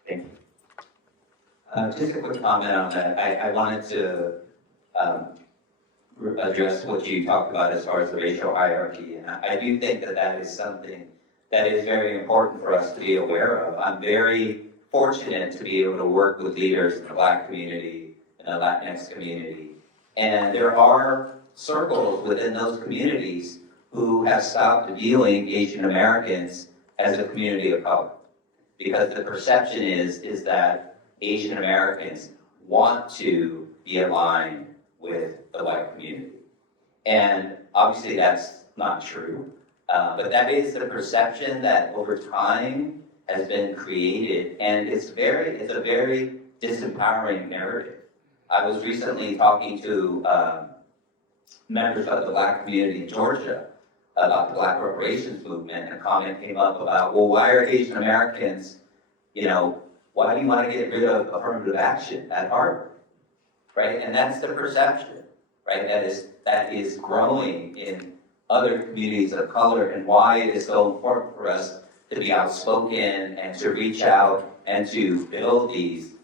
Thank you. Just a quick comment on that. I wanted to address what you talked about as far as the racial hierarchy, and I do think that is something that is very important for us to be aware of. I'm very fortunate to be able to work with leaders in the Black community, in the Latinx community, and there are circles within those communities who have stopped viewing Asian Americans as a community of color, because the perception is that Asian Americans want to be aligned with the white community. And obviously that's not true, but that is the perception that over time has been created, and it's a very disempowering narrative. I was recently talking to members of the Black community in Georgia about the Black reparations movement, and a comment came up about, well, why are Asian Americans, why do you want to get rid of affirmative action at Harvard, right? And that's the perception, right? That is growing in other communities of color, and why it is so important for us to be outspoken and to reach out and to build these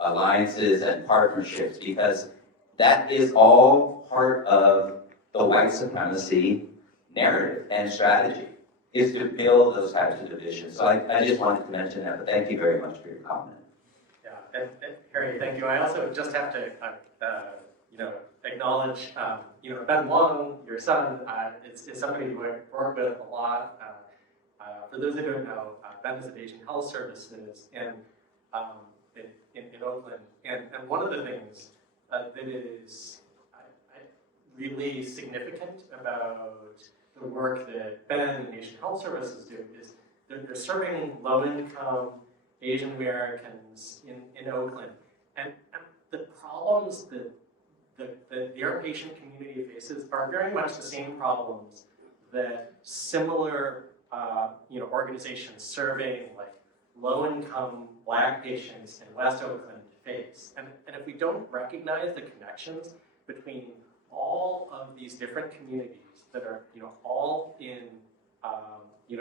alliances and partnerships, because that is all part of the white supremacy narrative and strategy, is to build those types of divisions. So I just wanted to mention that, but thank you very much for your comment. Yeah, and Harry, thank you. I also just have to, acknowledge, Ben Wong, your son, is somebody who I work with a lot. For those who don't know, Ben is at Asian Health Services in Oakland, and one of the things that is really significant about the work that Ben and Asian Health Services do is they're serving low-income Asian Americans in Oakland. And the problems that the our patient community faces are very much the same problems that similar organizations serving like low-income Black patients in West Oakland face. And if we don't recognize the connections between all of these different communities that are all in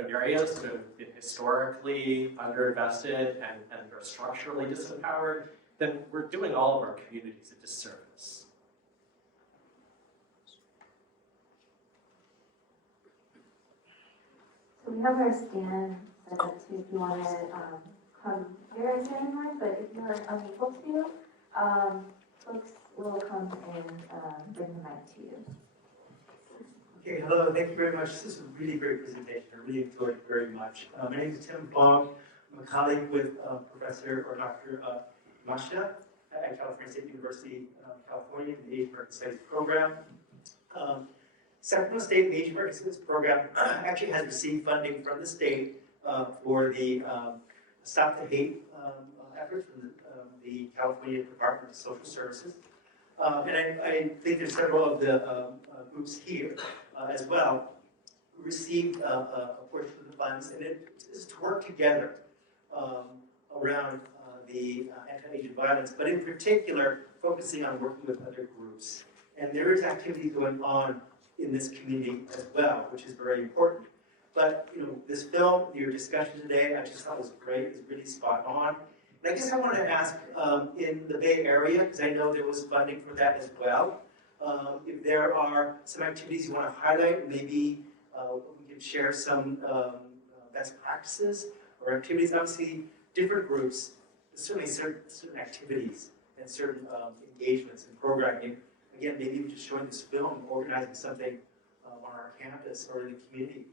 areas that have been historically underinvested and are structurally disempowered, then we're doing all of our communities a disservice. So we have our stand set up too, if you want to come here and stand in line, but if you're unable to, folks will come and bring the mic to you. Okay, hello, thank you very much. This is a really great presentation. I really enjoyed it very much. My name is Tim Fong. I'm a colleague with Professor or Dr. Mashita at California State University, California, in the Asian American Studies program. Sacramento State Asian American Studies program actually has received funding from the state for the Stop the Hate efforts from the California Department of Social Services. And I think there's several of the groups here as well who received a portion of the funds, and it is to work together around the anti-Asian violence, but in particular focusing on working with other groups. And there is activity going on in this community as well, which is very important. But this film, your discussion today, I just thought was great. It's really spot on. And I guess I want to ask, in the Bay Area, because I know there was funding for that as well, if there are some activities you want to highlight, maybe we can share some best practices or activities. Obviously, different groups, certainly certain activities and certain engagements and programming. Again, maybe just showing this film, organizing something on our campus or in the community,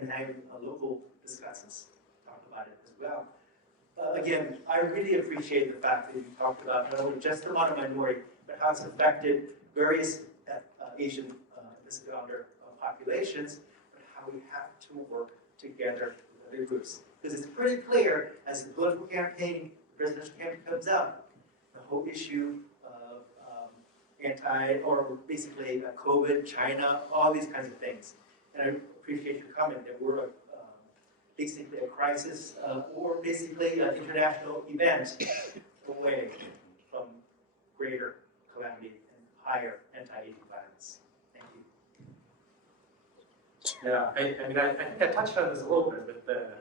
and having local discussions talk about it as well. Again, I really appreciate the fact that you talked about not only just the mono-minority, but how it's affected various Asian under populations, but how we have to work together with other groups. Because it's pretty clear as the political campaign, the presidential campaign comes up, the whole issue of basically COVID, China, all these kinds of things. And I appreciate your comment that we're basically a crisis or basically an international event away from greater calamity and higher anti-Asian violence. Thank you. Yeah, I mean, I think I touched on this a little bit with the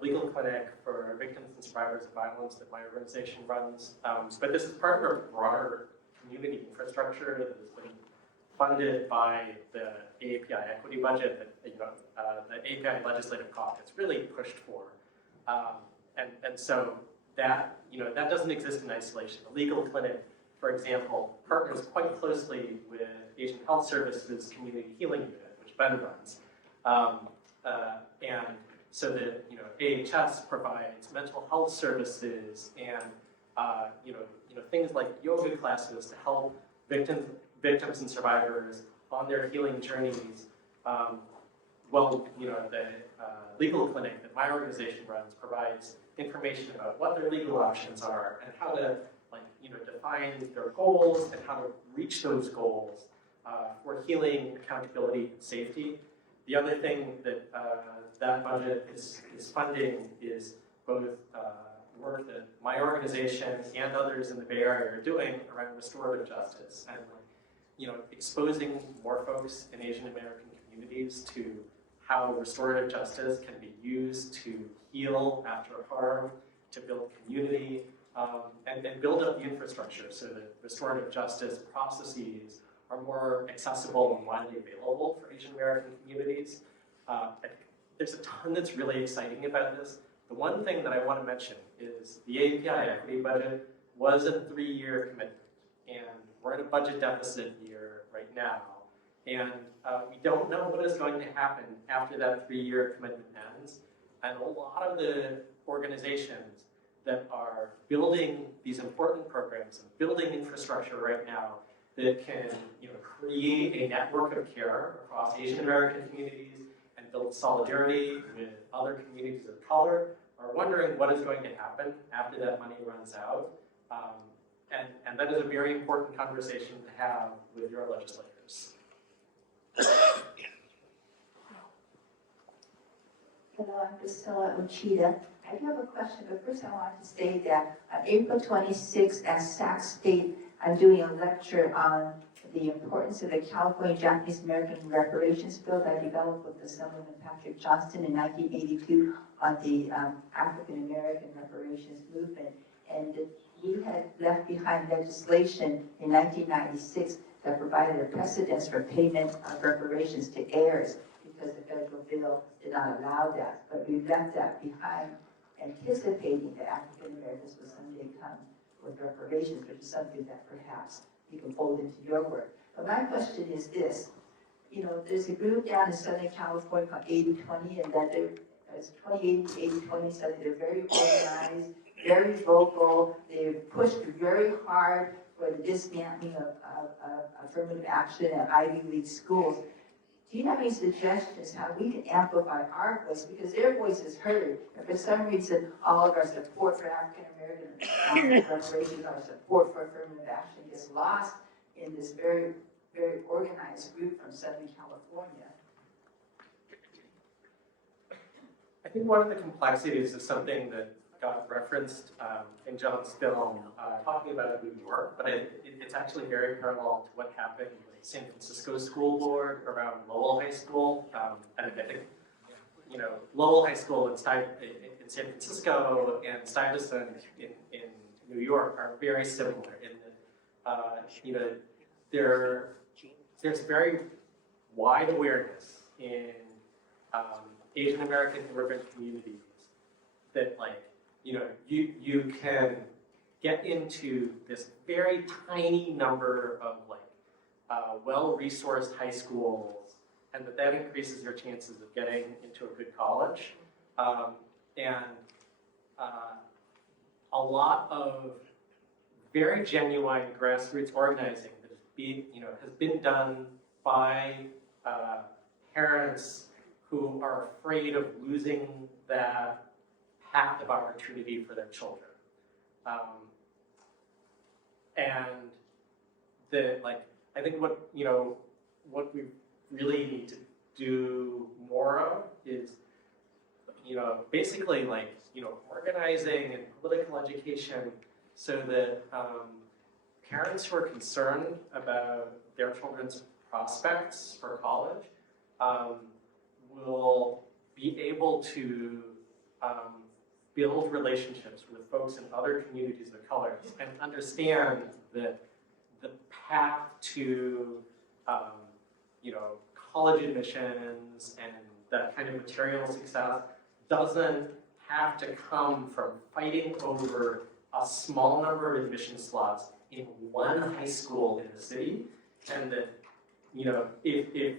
legal clinic for victims and survivors of violence that my organization runs. But this is part of a broader community infrastructure that has been funded by the API equity budget that the API Legislative Caucus really pushed for, and so that that doesn't exist in isolation. The legal clinic, for example, partners quite closely with Asian Health Services Community Healing Unit, which Ben runs, and so that AHS provides mental health services and things like yoga classes to help victims and survivors on their healing journeys. The legal clinic that my organization runs provides information about what their legal options are and how to define their goals and how to reach those goals for healing, accountability, and safety. The other thing that that budget is funding is both work that my organization and others in the Bay Area are doing around restorative justice and exposing more folks in Asian American communities to how restorative justice can be used to heal after harm, to build community, and build up the infrastructure so that restorative justice processes are more accessible and widely available for Asian American communities. There's a ton that's really exciting about this. The one thing that I want to mention is the API equity budget was a 3-year commitment, and we're in a budget deficit year right now, and we don't know what is going to happen after that 3-year commitment ends, and a lot of the organizations that are building these important programs and building infrastructure right now that can create a network of care across Asian American communities and build solidarity with other communities of color are wondering what is going to happen after that money runs out. And that is a very important conversation to have with your legislators. Hello, I'm Priscilla Uchida. I do have a question, but first I want to say that on April 26th at Sac State, I'm doing a lecture on the importance of the California Japanese American reparations bill that I developed with Assemblyman Patrick Johnston in 1982 on the African American reparations movement. And we had left behind legislation in 1996 that provided a precedence for payment of reparations to heirs because the federal bill did not allow that. But we left that behind, anticipating that African Americans would someday come with reparations, which is something that perhaps you can fold into your work. But my question is this, you know, there's a group down in Southern California called 80/20, and that it's 2080, 80/20, so they're very organized, very vocal, they've pushed very hard for the dismantling of affirmative action at Ivy League schools. Do you have any suggestions how we can amplify our voice? Because their voice is heard, and for some reason, all of our support for African American reparations, our support for affirmative action gets lost in this very, very organized group from Southern California. I think one of the complexities is something that got referenced in Jon's film, talking about New York, but it's actually very parallel to what happened with San Francisco School Board around Lowell High School. And I think, you know, Lowell High School in San Francisco and Stuyvesant in New York are very similar in that, you know, there's very wide awareness in Asian American immigrant communities that, like, you know, you can get into this very tiny number of like well-resourced high schools, and that increases your chances of getting into a good college. And a lot of very genuine grassroots organizing that has been done by parents who are afraid of losing that path of opportunity for their children. And I think what we really need to do more of is, basically organizing and political education so that parents who are concerned about their children's prospects for college will be able to build relationships with folks in other communities of color and understand that the path to college admissions and that kind of material success doesn't have to come from fighting over a small number of admission slots in one high school in the city, and that if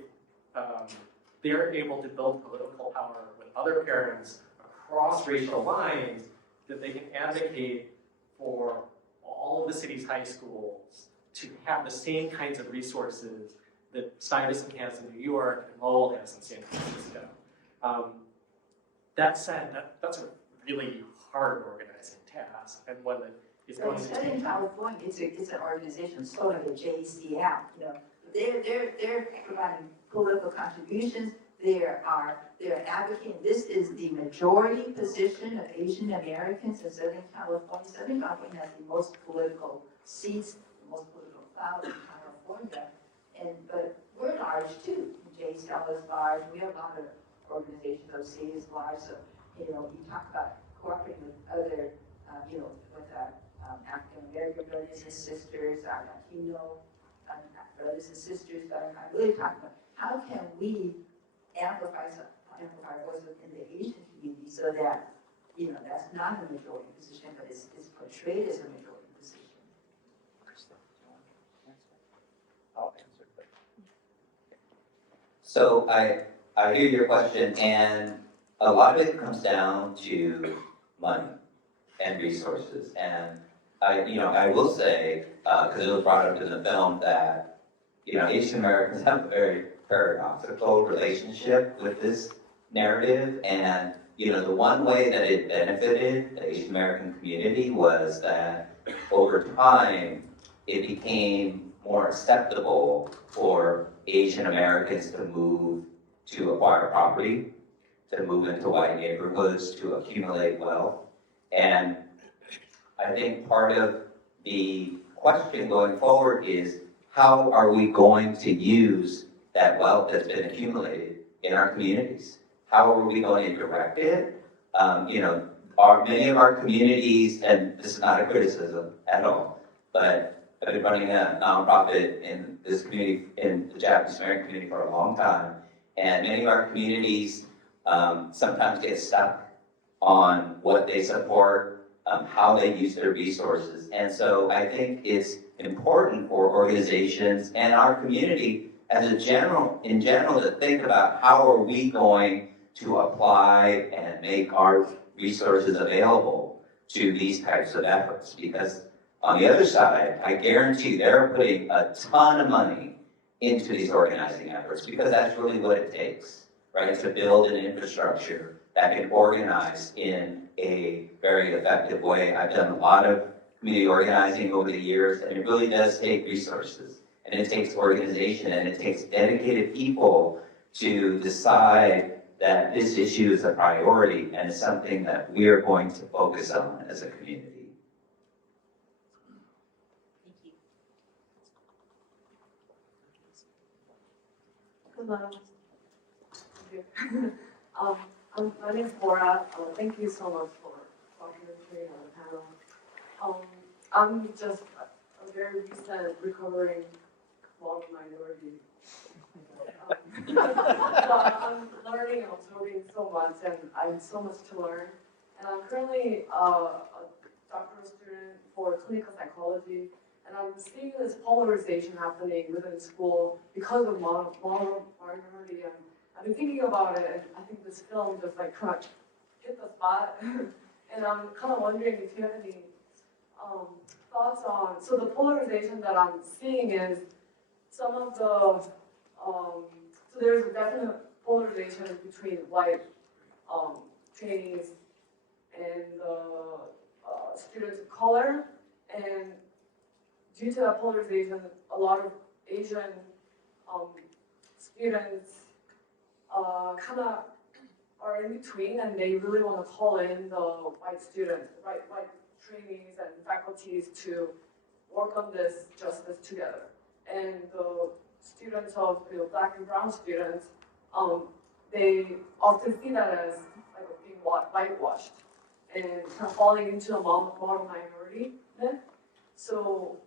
they're able to build political power with other parents across racial lines, that they can advocate for all of the city's high schools to have the same kinds of resources that Stuyvesant has in New York and Lowell has in San Francisco. That said, that's a really hard organizing task, and one that is going to take. In California, it's an organization sort of a JACL. They're providing political contributions. They're advocating. This is the majority position of Asian Americans in Southern California. Southern California has the most political seats, the most political clout in California. But we're large too. JACL is large. We have a lot of organizations. OC is large. So you talk about cooperating with other, with African American brothers and sisters, our Latino brothers and sisters. But I'm really talking about how can we amplify our voice within the Asian community so that that's not a majority position, but it's portrayed as a majority position. I'll answer. So I hear your question, and a lot of it comes down to money and resources. And I will say, because it was brought up in the film, that Asian Americans have a very paradoxical relationship with this narrative, and the one way that it benefited the Asian American community was that over time it became more acceptable for Asian Americans to move to acquire property, to move into white neighborhoods, to accumulate wealth. And I think part of the question going forward is, how are we going to use that wealth that's been accumulated in our communities? How are we going to direct it? Many of our communities, and this is not a criticism at all, but I've been running a nonprofit in this community, in the Japanese American community for a long time, and many of our communities sometimes get stuck on what they support, how they use their resources. And so I think it's important for organizations and our community in general to think about how are we going to apply and make our resources available to these types of efforts. Because on the other side, I guarantee they're putting a ton of money into these organizing efforts, because that's really what it takes, right? To build an infrastructure that can organize in a very effective way. I've done a lot of community organizing over the years, and it really does take resources, and it takes organization, and it takes dedicated people to decide that this issue is a priority and is something that we are going to focus on as a community. Hello. My name is Laura. Thank you so much for talking to me on the panel. I'm just a very recent recovering Hmong minority. But I'm learning and absorbing so much, and I have so much to learn. And I'm currently a doctoral student for clinical psychology, and I'm seeing this polarization happening within school because of moral minority. And I've been thinking about it, and I think this film just like kind of hit the spot. And I'm kind of wondering if you have any thoughts on. So the polarization that I'm seeing is some of the. So there's a definite polarization between white trainees and students of color, and due to that polarization, a lot of Asian students kind of are in between, and they really want to call in the white students, white trainees and faculties to work on this justice together. And the students of black and brown students, they often see that as like being whitewashed and kind of falling into a moral minority myth. So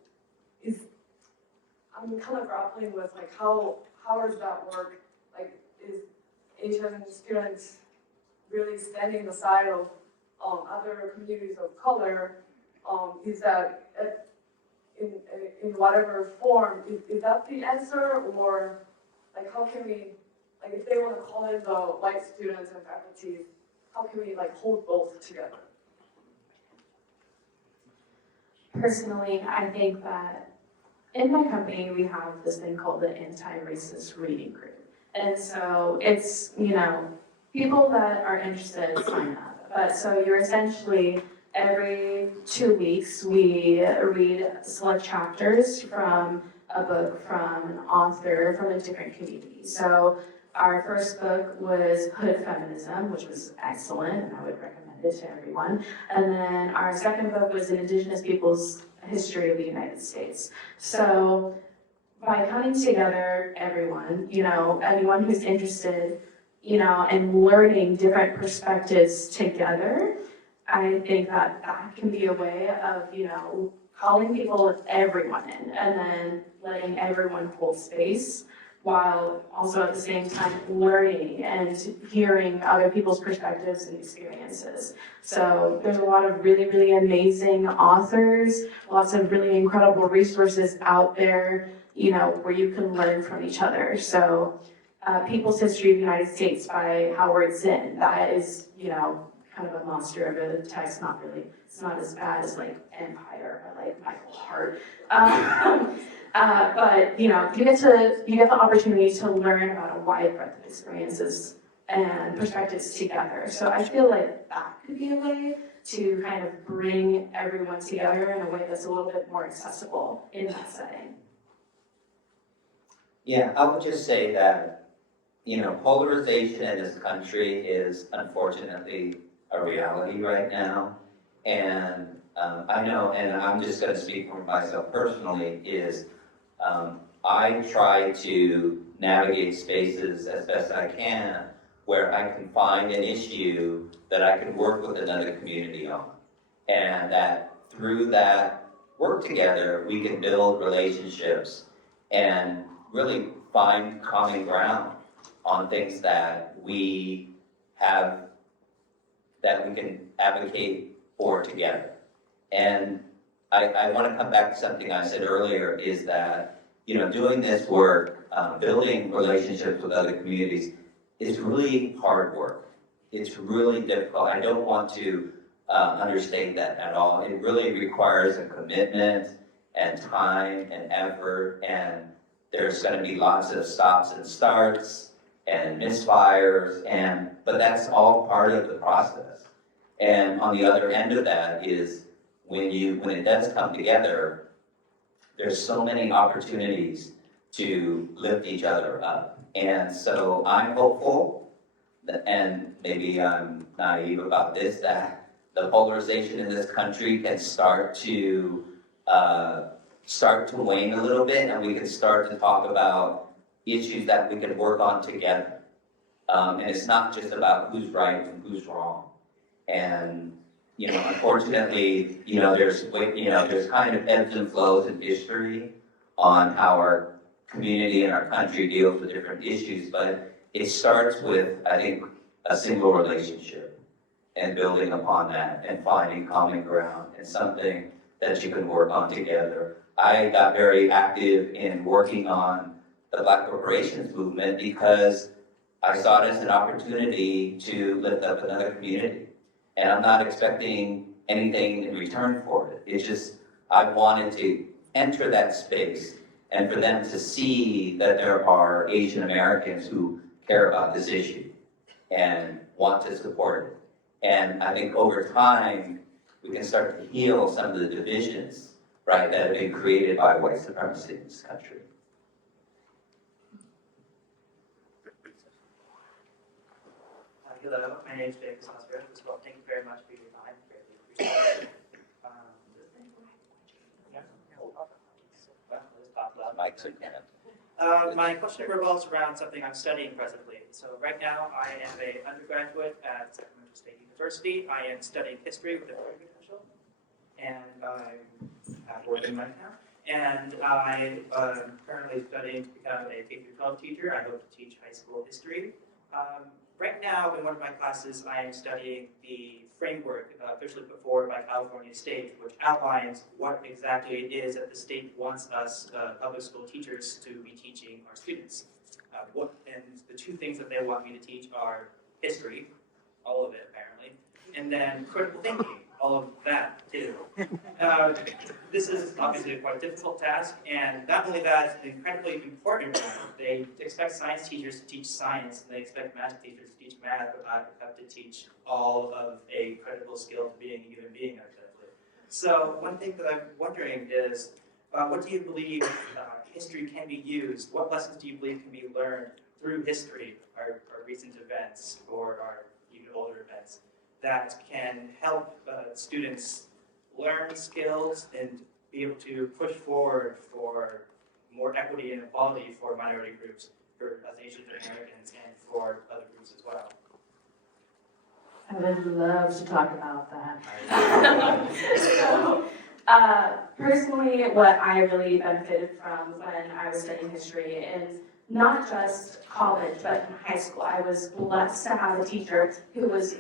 I'm kind of grappling with like how does that work? Like, is Asian students really standing aside of other communities of color? Is that in whatever form, is that the answer? Or like how can we, like if they want to call in the white students and faculty, how can we like hold both together? Personally, I think that in my company we have this thing called the anti-racist reading group. And so it's, people that are interested sign up. But so you're essentially, every 2 weeks, we read select chapters from a book from an author from a different community. So our first book was Hood Feminism, which was excellent, and I would recommend it to everyone. And then our second book was An Indigenous People's History of the United States. So by coming together, everyone, anyone who's interested, in learning different perspectives together, I think that can be a way of, calling everyone in, and then letting everyone hold space, while also at the same time learning and hearing other people's perspectives and experiences. So there's a lot of really, really amazing authors, lots of really incredible resources out there, where you can learn from each other. So People's History of the United States by Howard Zinn, that is, kind of a monster of a text, it's not as bad as like Empire by like Michael Hart. But you get the opportunity to learn about a wide breadth of experiences and perspectives together. So I feel like that could be a way to kind of bring everyone together in a way that's a little bit more accessible in that setting. Yeah, I would just say that, polarization in this country is unfortunately a reality right now. And I know, and I'm just going to speak for myself personally, is I try to navigate spaces as best I can where I can find an issue that I can work with another community on. And that through that work together, we can build relationships and really find common ground on things that we have, that we can advocate for together. And I want to come back to something I said earlier, is that, doing this work, building relationships with other communities is really hard work. It's really difficult. I don't want to understate that at all. It really requires a commitment and time and effort, and there's going to be lots of stops and starts and misfires, but that's all part of the process. And on the other end of that is when it does come together, there's so many opportunities to lift each other up. And so I'm hopeful that, and maybe I'm naive about this, that the polarization in this country can start to wane a little bit, and we can start to talk about issues that we can work on together. And it's not just about who's right and who's wrong. And unfortunately, there's kind of ebbs and flows in history on how our community and our country deals with different issues, but it starts with, I think, a single relationship and building upon that and finding common ground and something that you can work on together. I got very active in working on the Black Corporations movement because I saw it as an opportunity to lift up another community. And I'm not expecting anything in return for it. It's just, I wanted to enter that space and for them to see that there are Asian Americans who care about this issue and want to support it. And I think over time, we can start to heal some of the divisions, right, that have been created by white supremacy in this country. Hello, my name is Jake Oscar. First of all, thank you very much for your time. Greatly appreciate it. My question revolves around something I'm studying presently. So right now, I am an undergraduate at Sacramento State University. I am studying history with a career potential, and I'm working right now. And I am currently studying to become a K-12 teacher. I hope to teach high school history. Right now, in one of my classes, I am studying the framework officially put forward by California State, which outlines what exactly it is that the state wants us, public school teachers, to be teaching our students. And the two things that they want me to teach are history, all of it apparently, and then critical thinking, all of that too. This is obviously a quite difficult task, and not only that, it's incredibly important. They expect science teachers to teach science, and they expect math teachers to teach math, but I have to teach all of a critical skill to being a human being, essentially. So one thing that I'm wondering is, what do you believe history can be used? What lessons do you believe can be learned through history, our recent events, or our even older events, that can help students learn skills and be able to push forward for more equity and equality for minority groups, for as Asian Americans, and for other groups as well? I would love to talk about that. So, personally, what I really benefited from when I was studying history is not just college, but in high school. I was blessed to have a teacher who was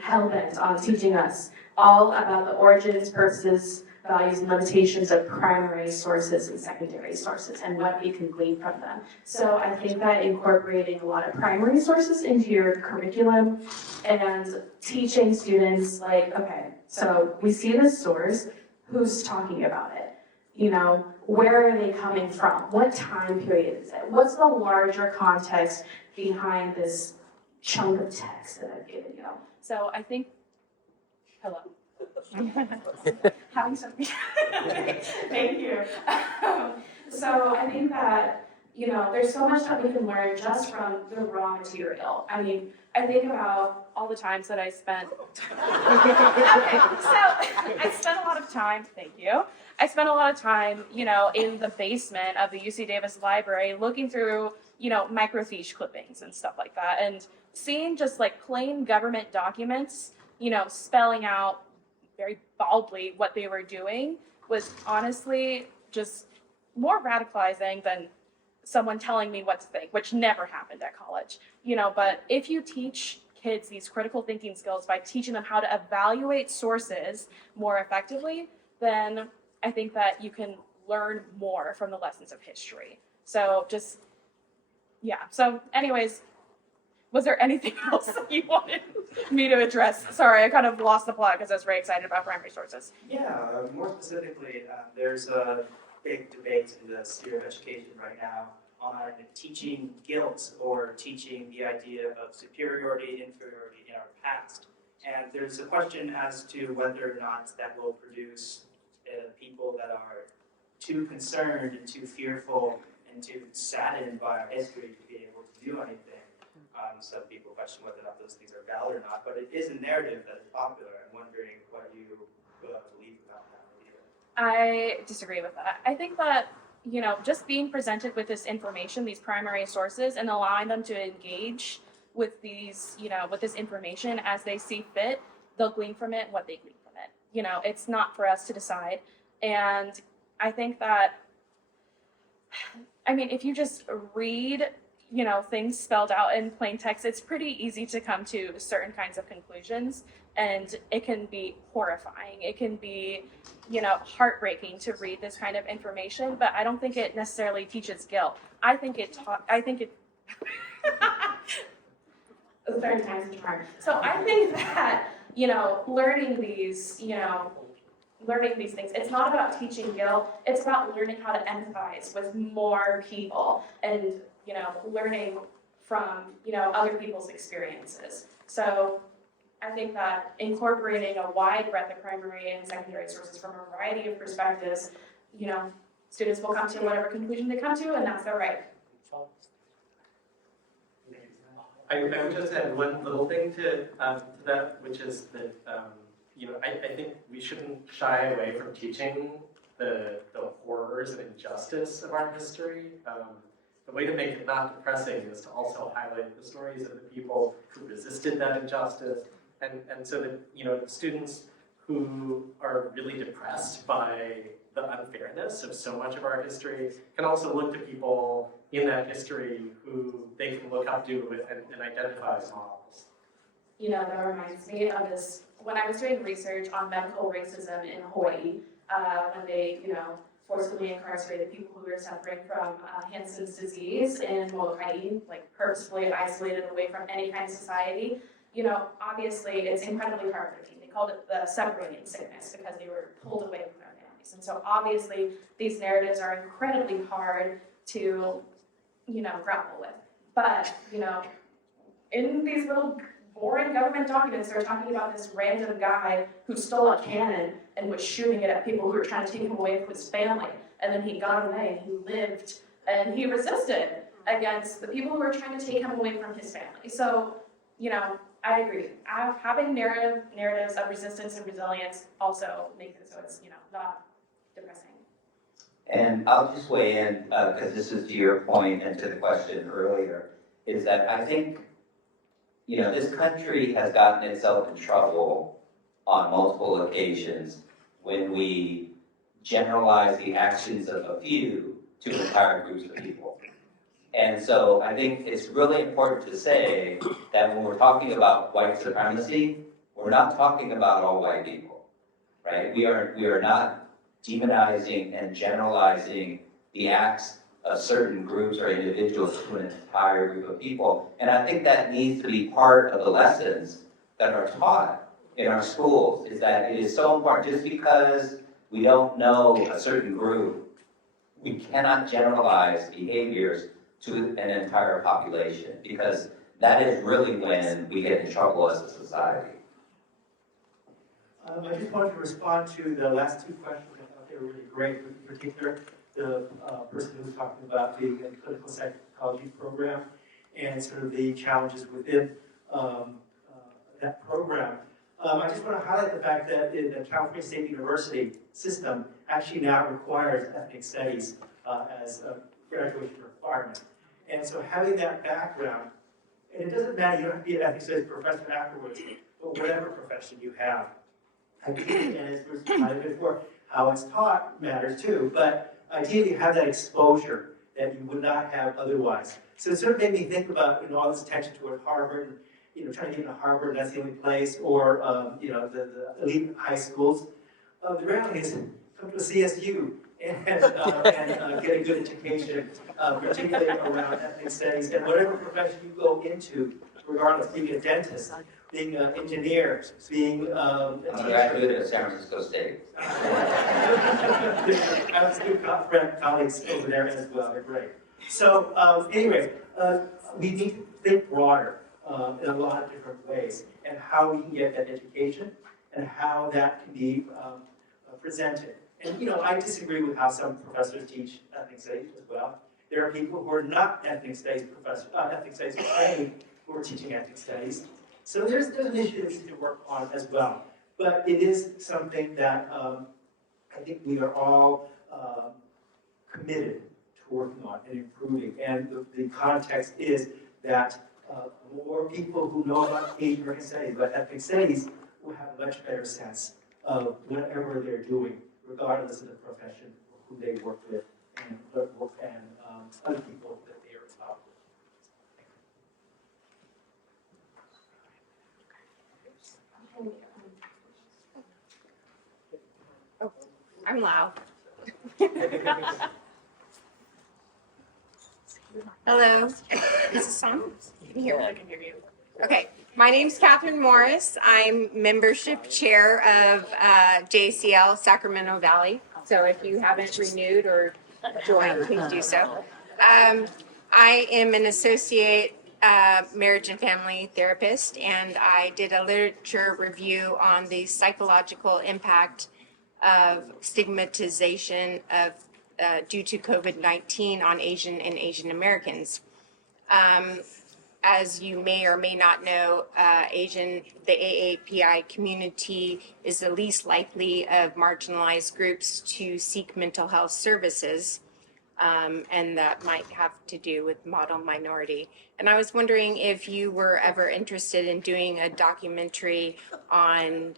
hell-bent on teaching us all about the origins, purposes, values, and limitations of primary sources and secondary sources and what we can glean from them. So I think that incorporating a lot of primary sources into your curriculum and teaching students like, okay, so we see this source, who's talking about it? where are they coming from? What time period is it? What's the larger context behind this chunk of text that I've given you? So I think, hello. Having something. Thank you. So I think that, you know, there's so much that we can learn just from the raw material. I mean, I think about all the times that I spent. Okay, so I spent a lot of time, thank you. I spent a lot of time, you know, in the basement of the UC Davis library looking through, you know, microfiche clippings and stuff like that, and seeing just like plain government documents, you know, spelling out very baldly what they were doing was honestly just more radicalizing than someone telling me what to think, which never happened at college, you know. But if you teach kids these critical thinking skills by teaching them how to evaluate sources more effectively, then I think that you can learn more from the lessons of history. So just, yeah. So anyways, was there anything else that you wanted me to address? Sorry, I kind of lost the plot because I was very excited about primary sources. Yeah, more specifically, there's a big debate in the sphere of education right now on teaching guilt or teaching the idea of superiority, inferiority in our past. And there's a question as to whether or not that will produce people that are too concerned and too fearful and too saddened by our history to be able to do anything. Some people question whether or not those things are valid or not, but it is a narrative that is popular. I'm wondering what you believe about that idea. I disagree with that. I think that, you know, just being presented with this information, these primary sources, and allowing them to engage with these, you know, with this information as they see fit, they'll glean from it what they glean from it. You know, it's not for us to decide. And I think that, I mean, if you just read, you know, things spelled out in plain text, it's pretty easy to come to certain kinds of conclusions, and it can be horrifying. It can be, you know, heartbreaking to read this kind of information, but I don't think it necessarily teaches guilt. I think it the third time's a charm. So I think that, you know, learning these things, it's not about teaching guilt, it's about learning how to empathize with more people and, you know, learning from, you know, other people's experiences. So I think that incorporating a wide breadth of primary and secondary sources from a variety of perspectives, you know, students will come to whatever conclusion they come to, and that's their right. I would just add one little thing to that, which is that you know, I think we shouldn't shy away from teaching the horrors and injustice of our history. The way to make it not depressing is to also highlight the stories of the people who resisted that injustice, and so that, you know, students who are really depressed by the unfairness of so much of our history can also look to people in that history who they can look up to and identify as models. You know, that reminds me of this, when I was doing research on medical racism in Hawaii, when they, you know, forcibly incarcerated people who were suffering from Hansen's disease in Molokai, like purposefully isolated away from any kind of society. You know, obviously it's incredibly heartbreaking. They called it the separating sickness because they were pulled away from their families. And so obviously these narratives are incredibly hard to, you know, grapple with. But, you know, in these little boring government documents, they're talking about this random guy who stole a cannon and was shooting it at people who were trying to take him away from his family. And then he got away and he lived and he resisted against the people who were trying to take him away from his family. So, you know, I agree. Having narratives of resistance and resilience also makes it so it's, you know, not depressing. And I'll just weigh in, because this is to your point and to the question earlier, is that I think, you know, this country has gotten itself in trouble on multiple occasions when we generalize the actions of a few to entire groups of people. And so I think it's really important to say that when we're talking about white supremacy, we're not talking about all white people, right? We are not demonizing and generalizing the acts of certain groups or individuals to an entire group of people. And I think that needs to be part of the lessons that are taught in our schools, is that it is so important. Just because we don't know a certain group we cannot generalize behaviors to an entire population, because that is really when we get in trouble as a society. I just wanted to respond to the last two questions. I thought they were really great, in particular, the person who was talking about the clinical psychology program and sort of the challenges within that program. I just want to highlight the fact that in the California State University system actually now requires ethnic studies as a graduation requirement. And so having that background, and it doesn't matter, you don't have to be an ethnic studies professor afterwards, but whatever profession you have. Ideally, and as was highlighted before, how it's taught matters too, but ideally you have that exposure that you would not have otherwise. So it sort of made me think about, all this attention toward Harvard, and, trying to get into Harvard, that's the only place, or, the elite high schools. The reality is, come to a CSU and get a good education, particularly around ethnic studies, and whatever profession you go into, regardless, being a dentist, being an engineer, being a teacher. I'm a graduate at San Francisco State. I have some good colleagues over there as well, they're great. So anyway, we need to think broader in a lot of different ways, and how we can get that education, and how that can be presented. And I disagree with how some professors teach ethnic studies as well. There are people who are not ethnic studies professors, ethnic studies trained, who are teaching ethnic studies. So there's an issue that we need to work on as well. But it is something that I think we are all committed to working on and improving. And the context is that more people who know about Asian American studies, about ethnic studies, will have a much better sense of whatever they're doing, regardless of the profession or who they work with, and other people that they are involved with. I'm loud. Hello. Is this on? Can you hear me? I can hear you. Okay. My name's Catherine Morris. I'm membership chair of JACL Sacramento Valley. So if you haven't renewed or joined, please do so. I am an associate marriage and family therapist, and I did a literature review on the psychological impact of stigmatization of due to COVID-19 on Asian and Asian Americans. As you may or may not know, the AAPI community is the least likely of marginalized groups to seek mental health services, and that might have to do with model minority. And I was wondering if you were ever interested in doing a documentary on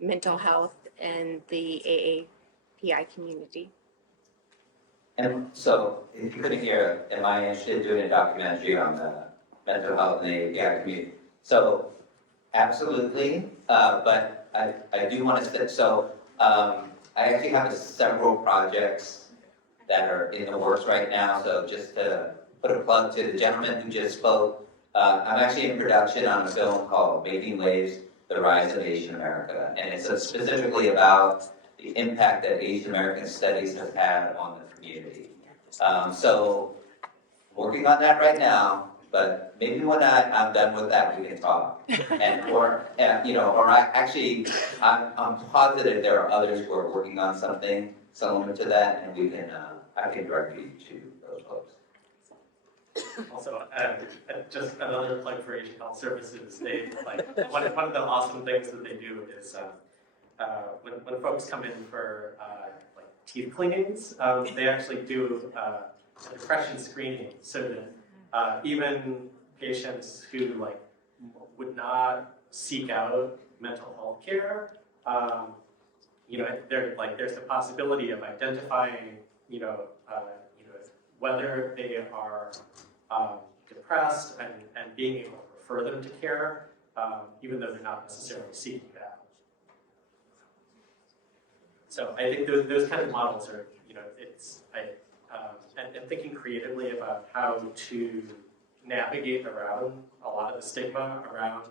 mental health and the AAPI community. And so, if you couldn't hear, am I interested in doing a documentary on the mental health in the API community? So, absolutely, but I do want to say, I actually have several projects that are in the works right now, so just to put a plug to the gentleman who just spoke, I'm actually in production on a film called Making Waves, The Rise of Asian America, and it's specifically about the impact that Asian American studies have had on the community. So, working on that right now, but maybe when I'm done with that, we can talk. I'm positive there are others who are working on something similar to that, and I can direct you to those folks. Also, just another plug for Asian Health Services. They one of the awesome things that they do is when folks come in for teeth cleanings, they actually do a depression screening, so that even patients who would not seek out mental health care, there's the possibility of identifying, whether they are depressed and being able to refer them to care, even though they're not necessarily seeking that. So I think those kind of models are, and thinking creatively about how to navigate around a lot of the stigma around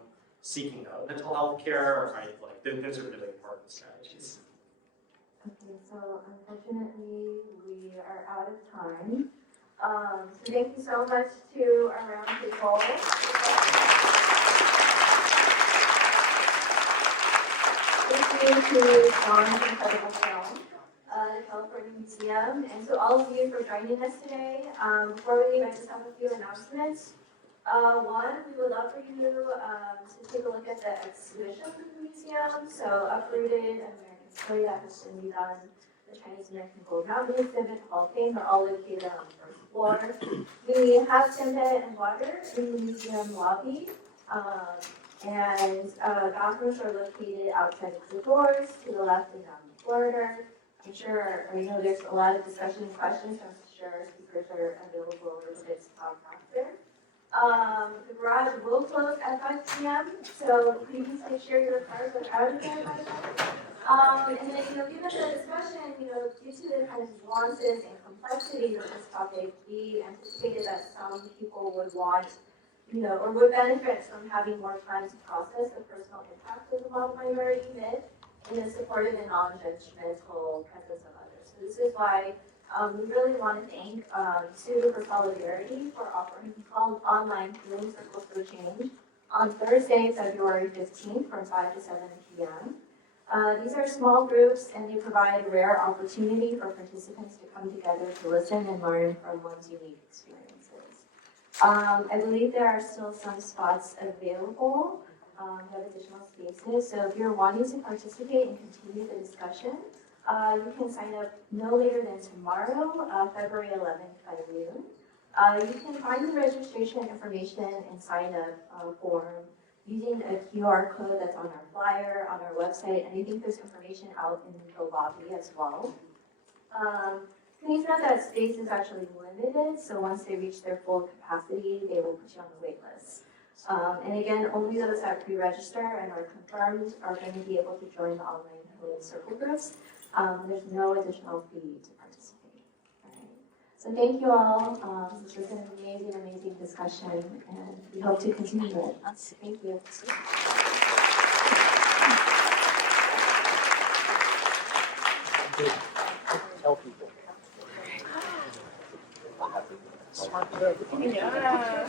seeking out mental health care, those are really important strategies. Okay, so unfortunately, we are out of time. So thank you so much to our roundtable. Thank you to Jon's incredible film, the California Museum, and to all of you for joining us today. Before we leave, I just have a few announcements. One, we would love for you to take a look at the exhibition in the museum. So Uprooted, an American Story that has been redone, the Chinese American Gold Mountain exhibit, Hall of Fame, are all located on the first floor. We have Timbit and water in the museum lobby. And bathrooms are located outside of the doors, to the left and down the corridor. I know there's a lot of discussion and questions, so I'm sure our speakers are available a little bit to talk after. The garage will close at 5 p.m., so please make sure your cars are out of there by then. And then, given the discussion, due to the kind of nuances and complexities of this topic, we anticipated that some people would want, or would benefit from having more time to process the personal impact of the model minority myth in the supportive and non-judgmental presence of others. So this is why we really want to thank Tsuru for Solidarity for offering online healing circles for change on Thursday, February 15th from 5 to 7 p.m. These are small groups and they provide a rare opportunity for participants to come together to listen and learn from one's unique experiences. I believe there are still some spots available. We have additional spaces, so if you're wanting to participate and continue the discussion, you can sign up no later than tomorrow, February 11th by noon. You can find the registration information and sign up form using a QR code that's on our flyer, on our website, and I think there's information out in the lobby as well. Please note that space is actually limited, so once they reach their full capacity, they will put you on the wait list. And again, only those that pre-register and are confirmed are going to be able to join the online healing circle groups. There's no additional fee to participate. All right. So thank you all. This was an amazing, amazing discussion, and we hope to continue it. Thank you. Tell people. Yeah.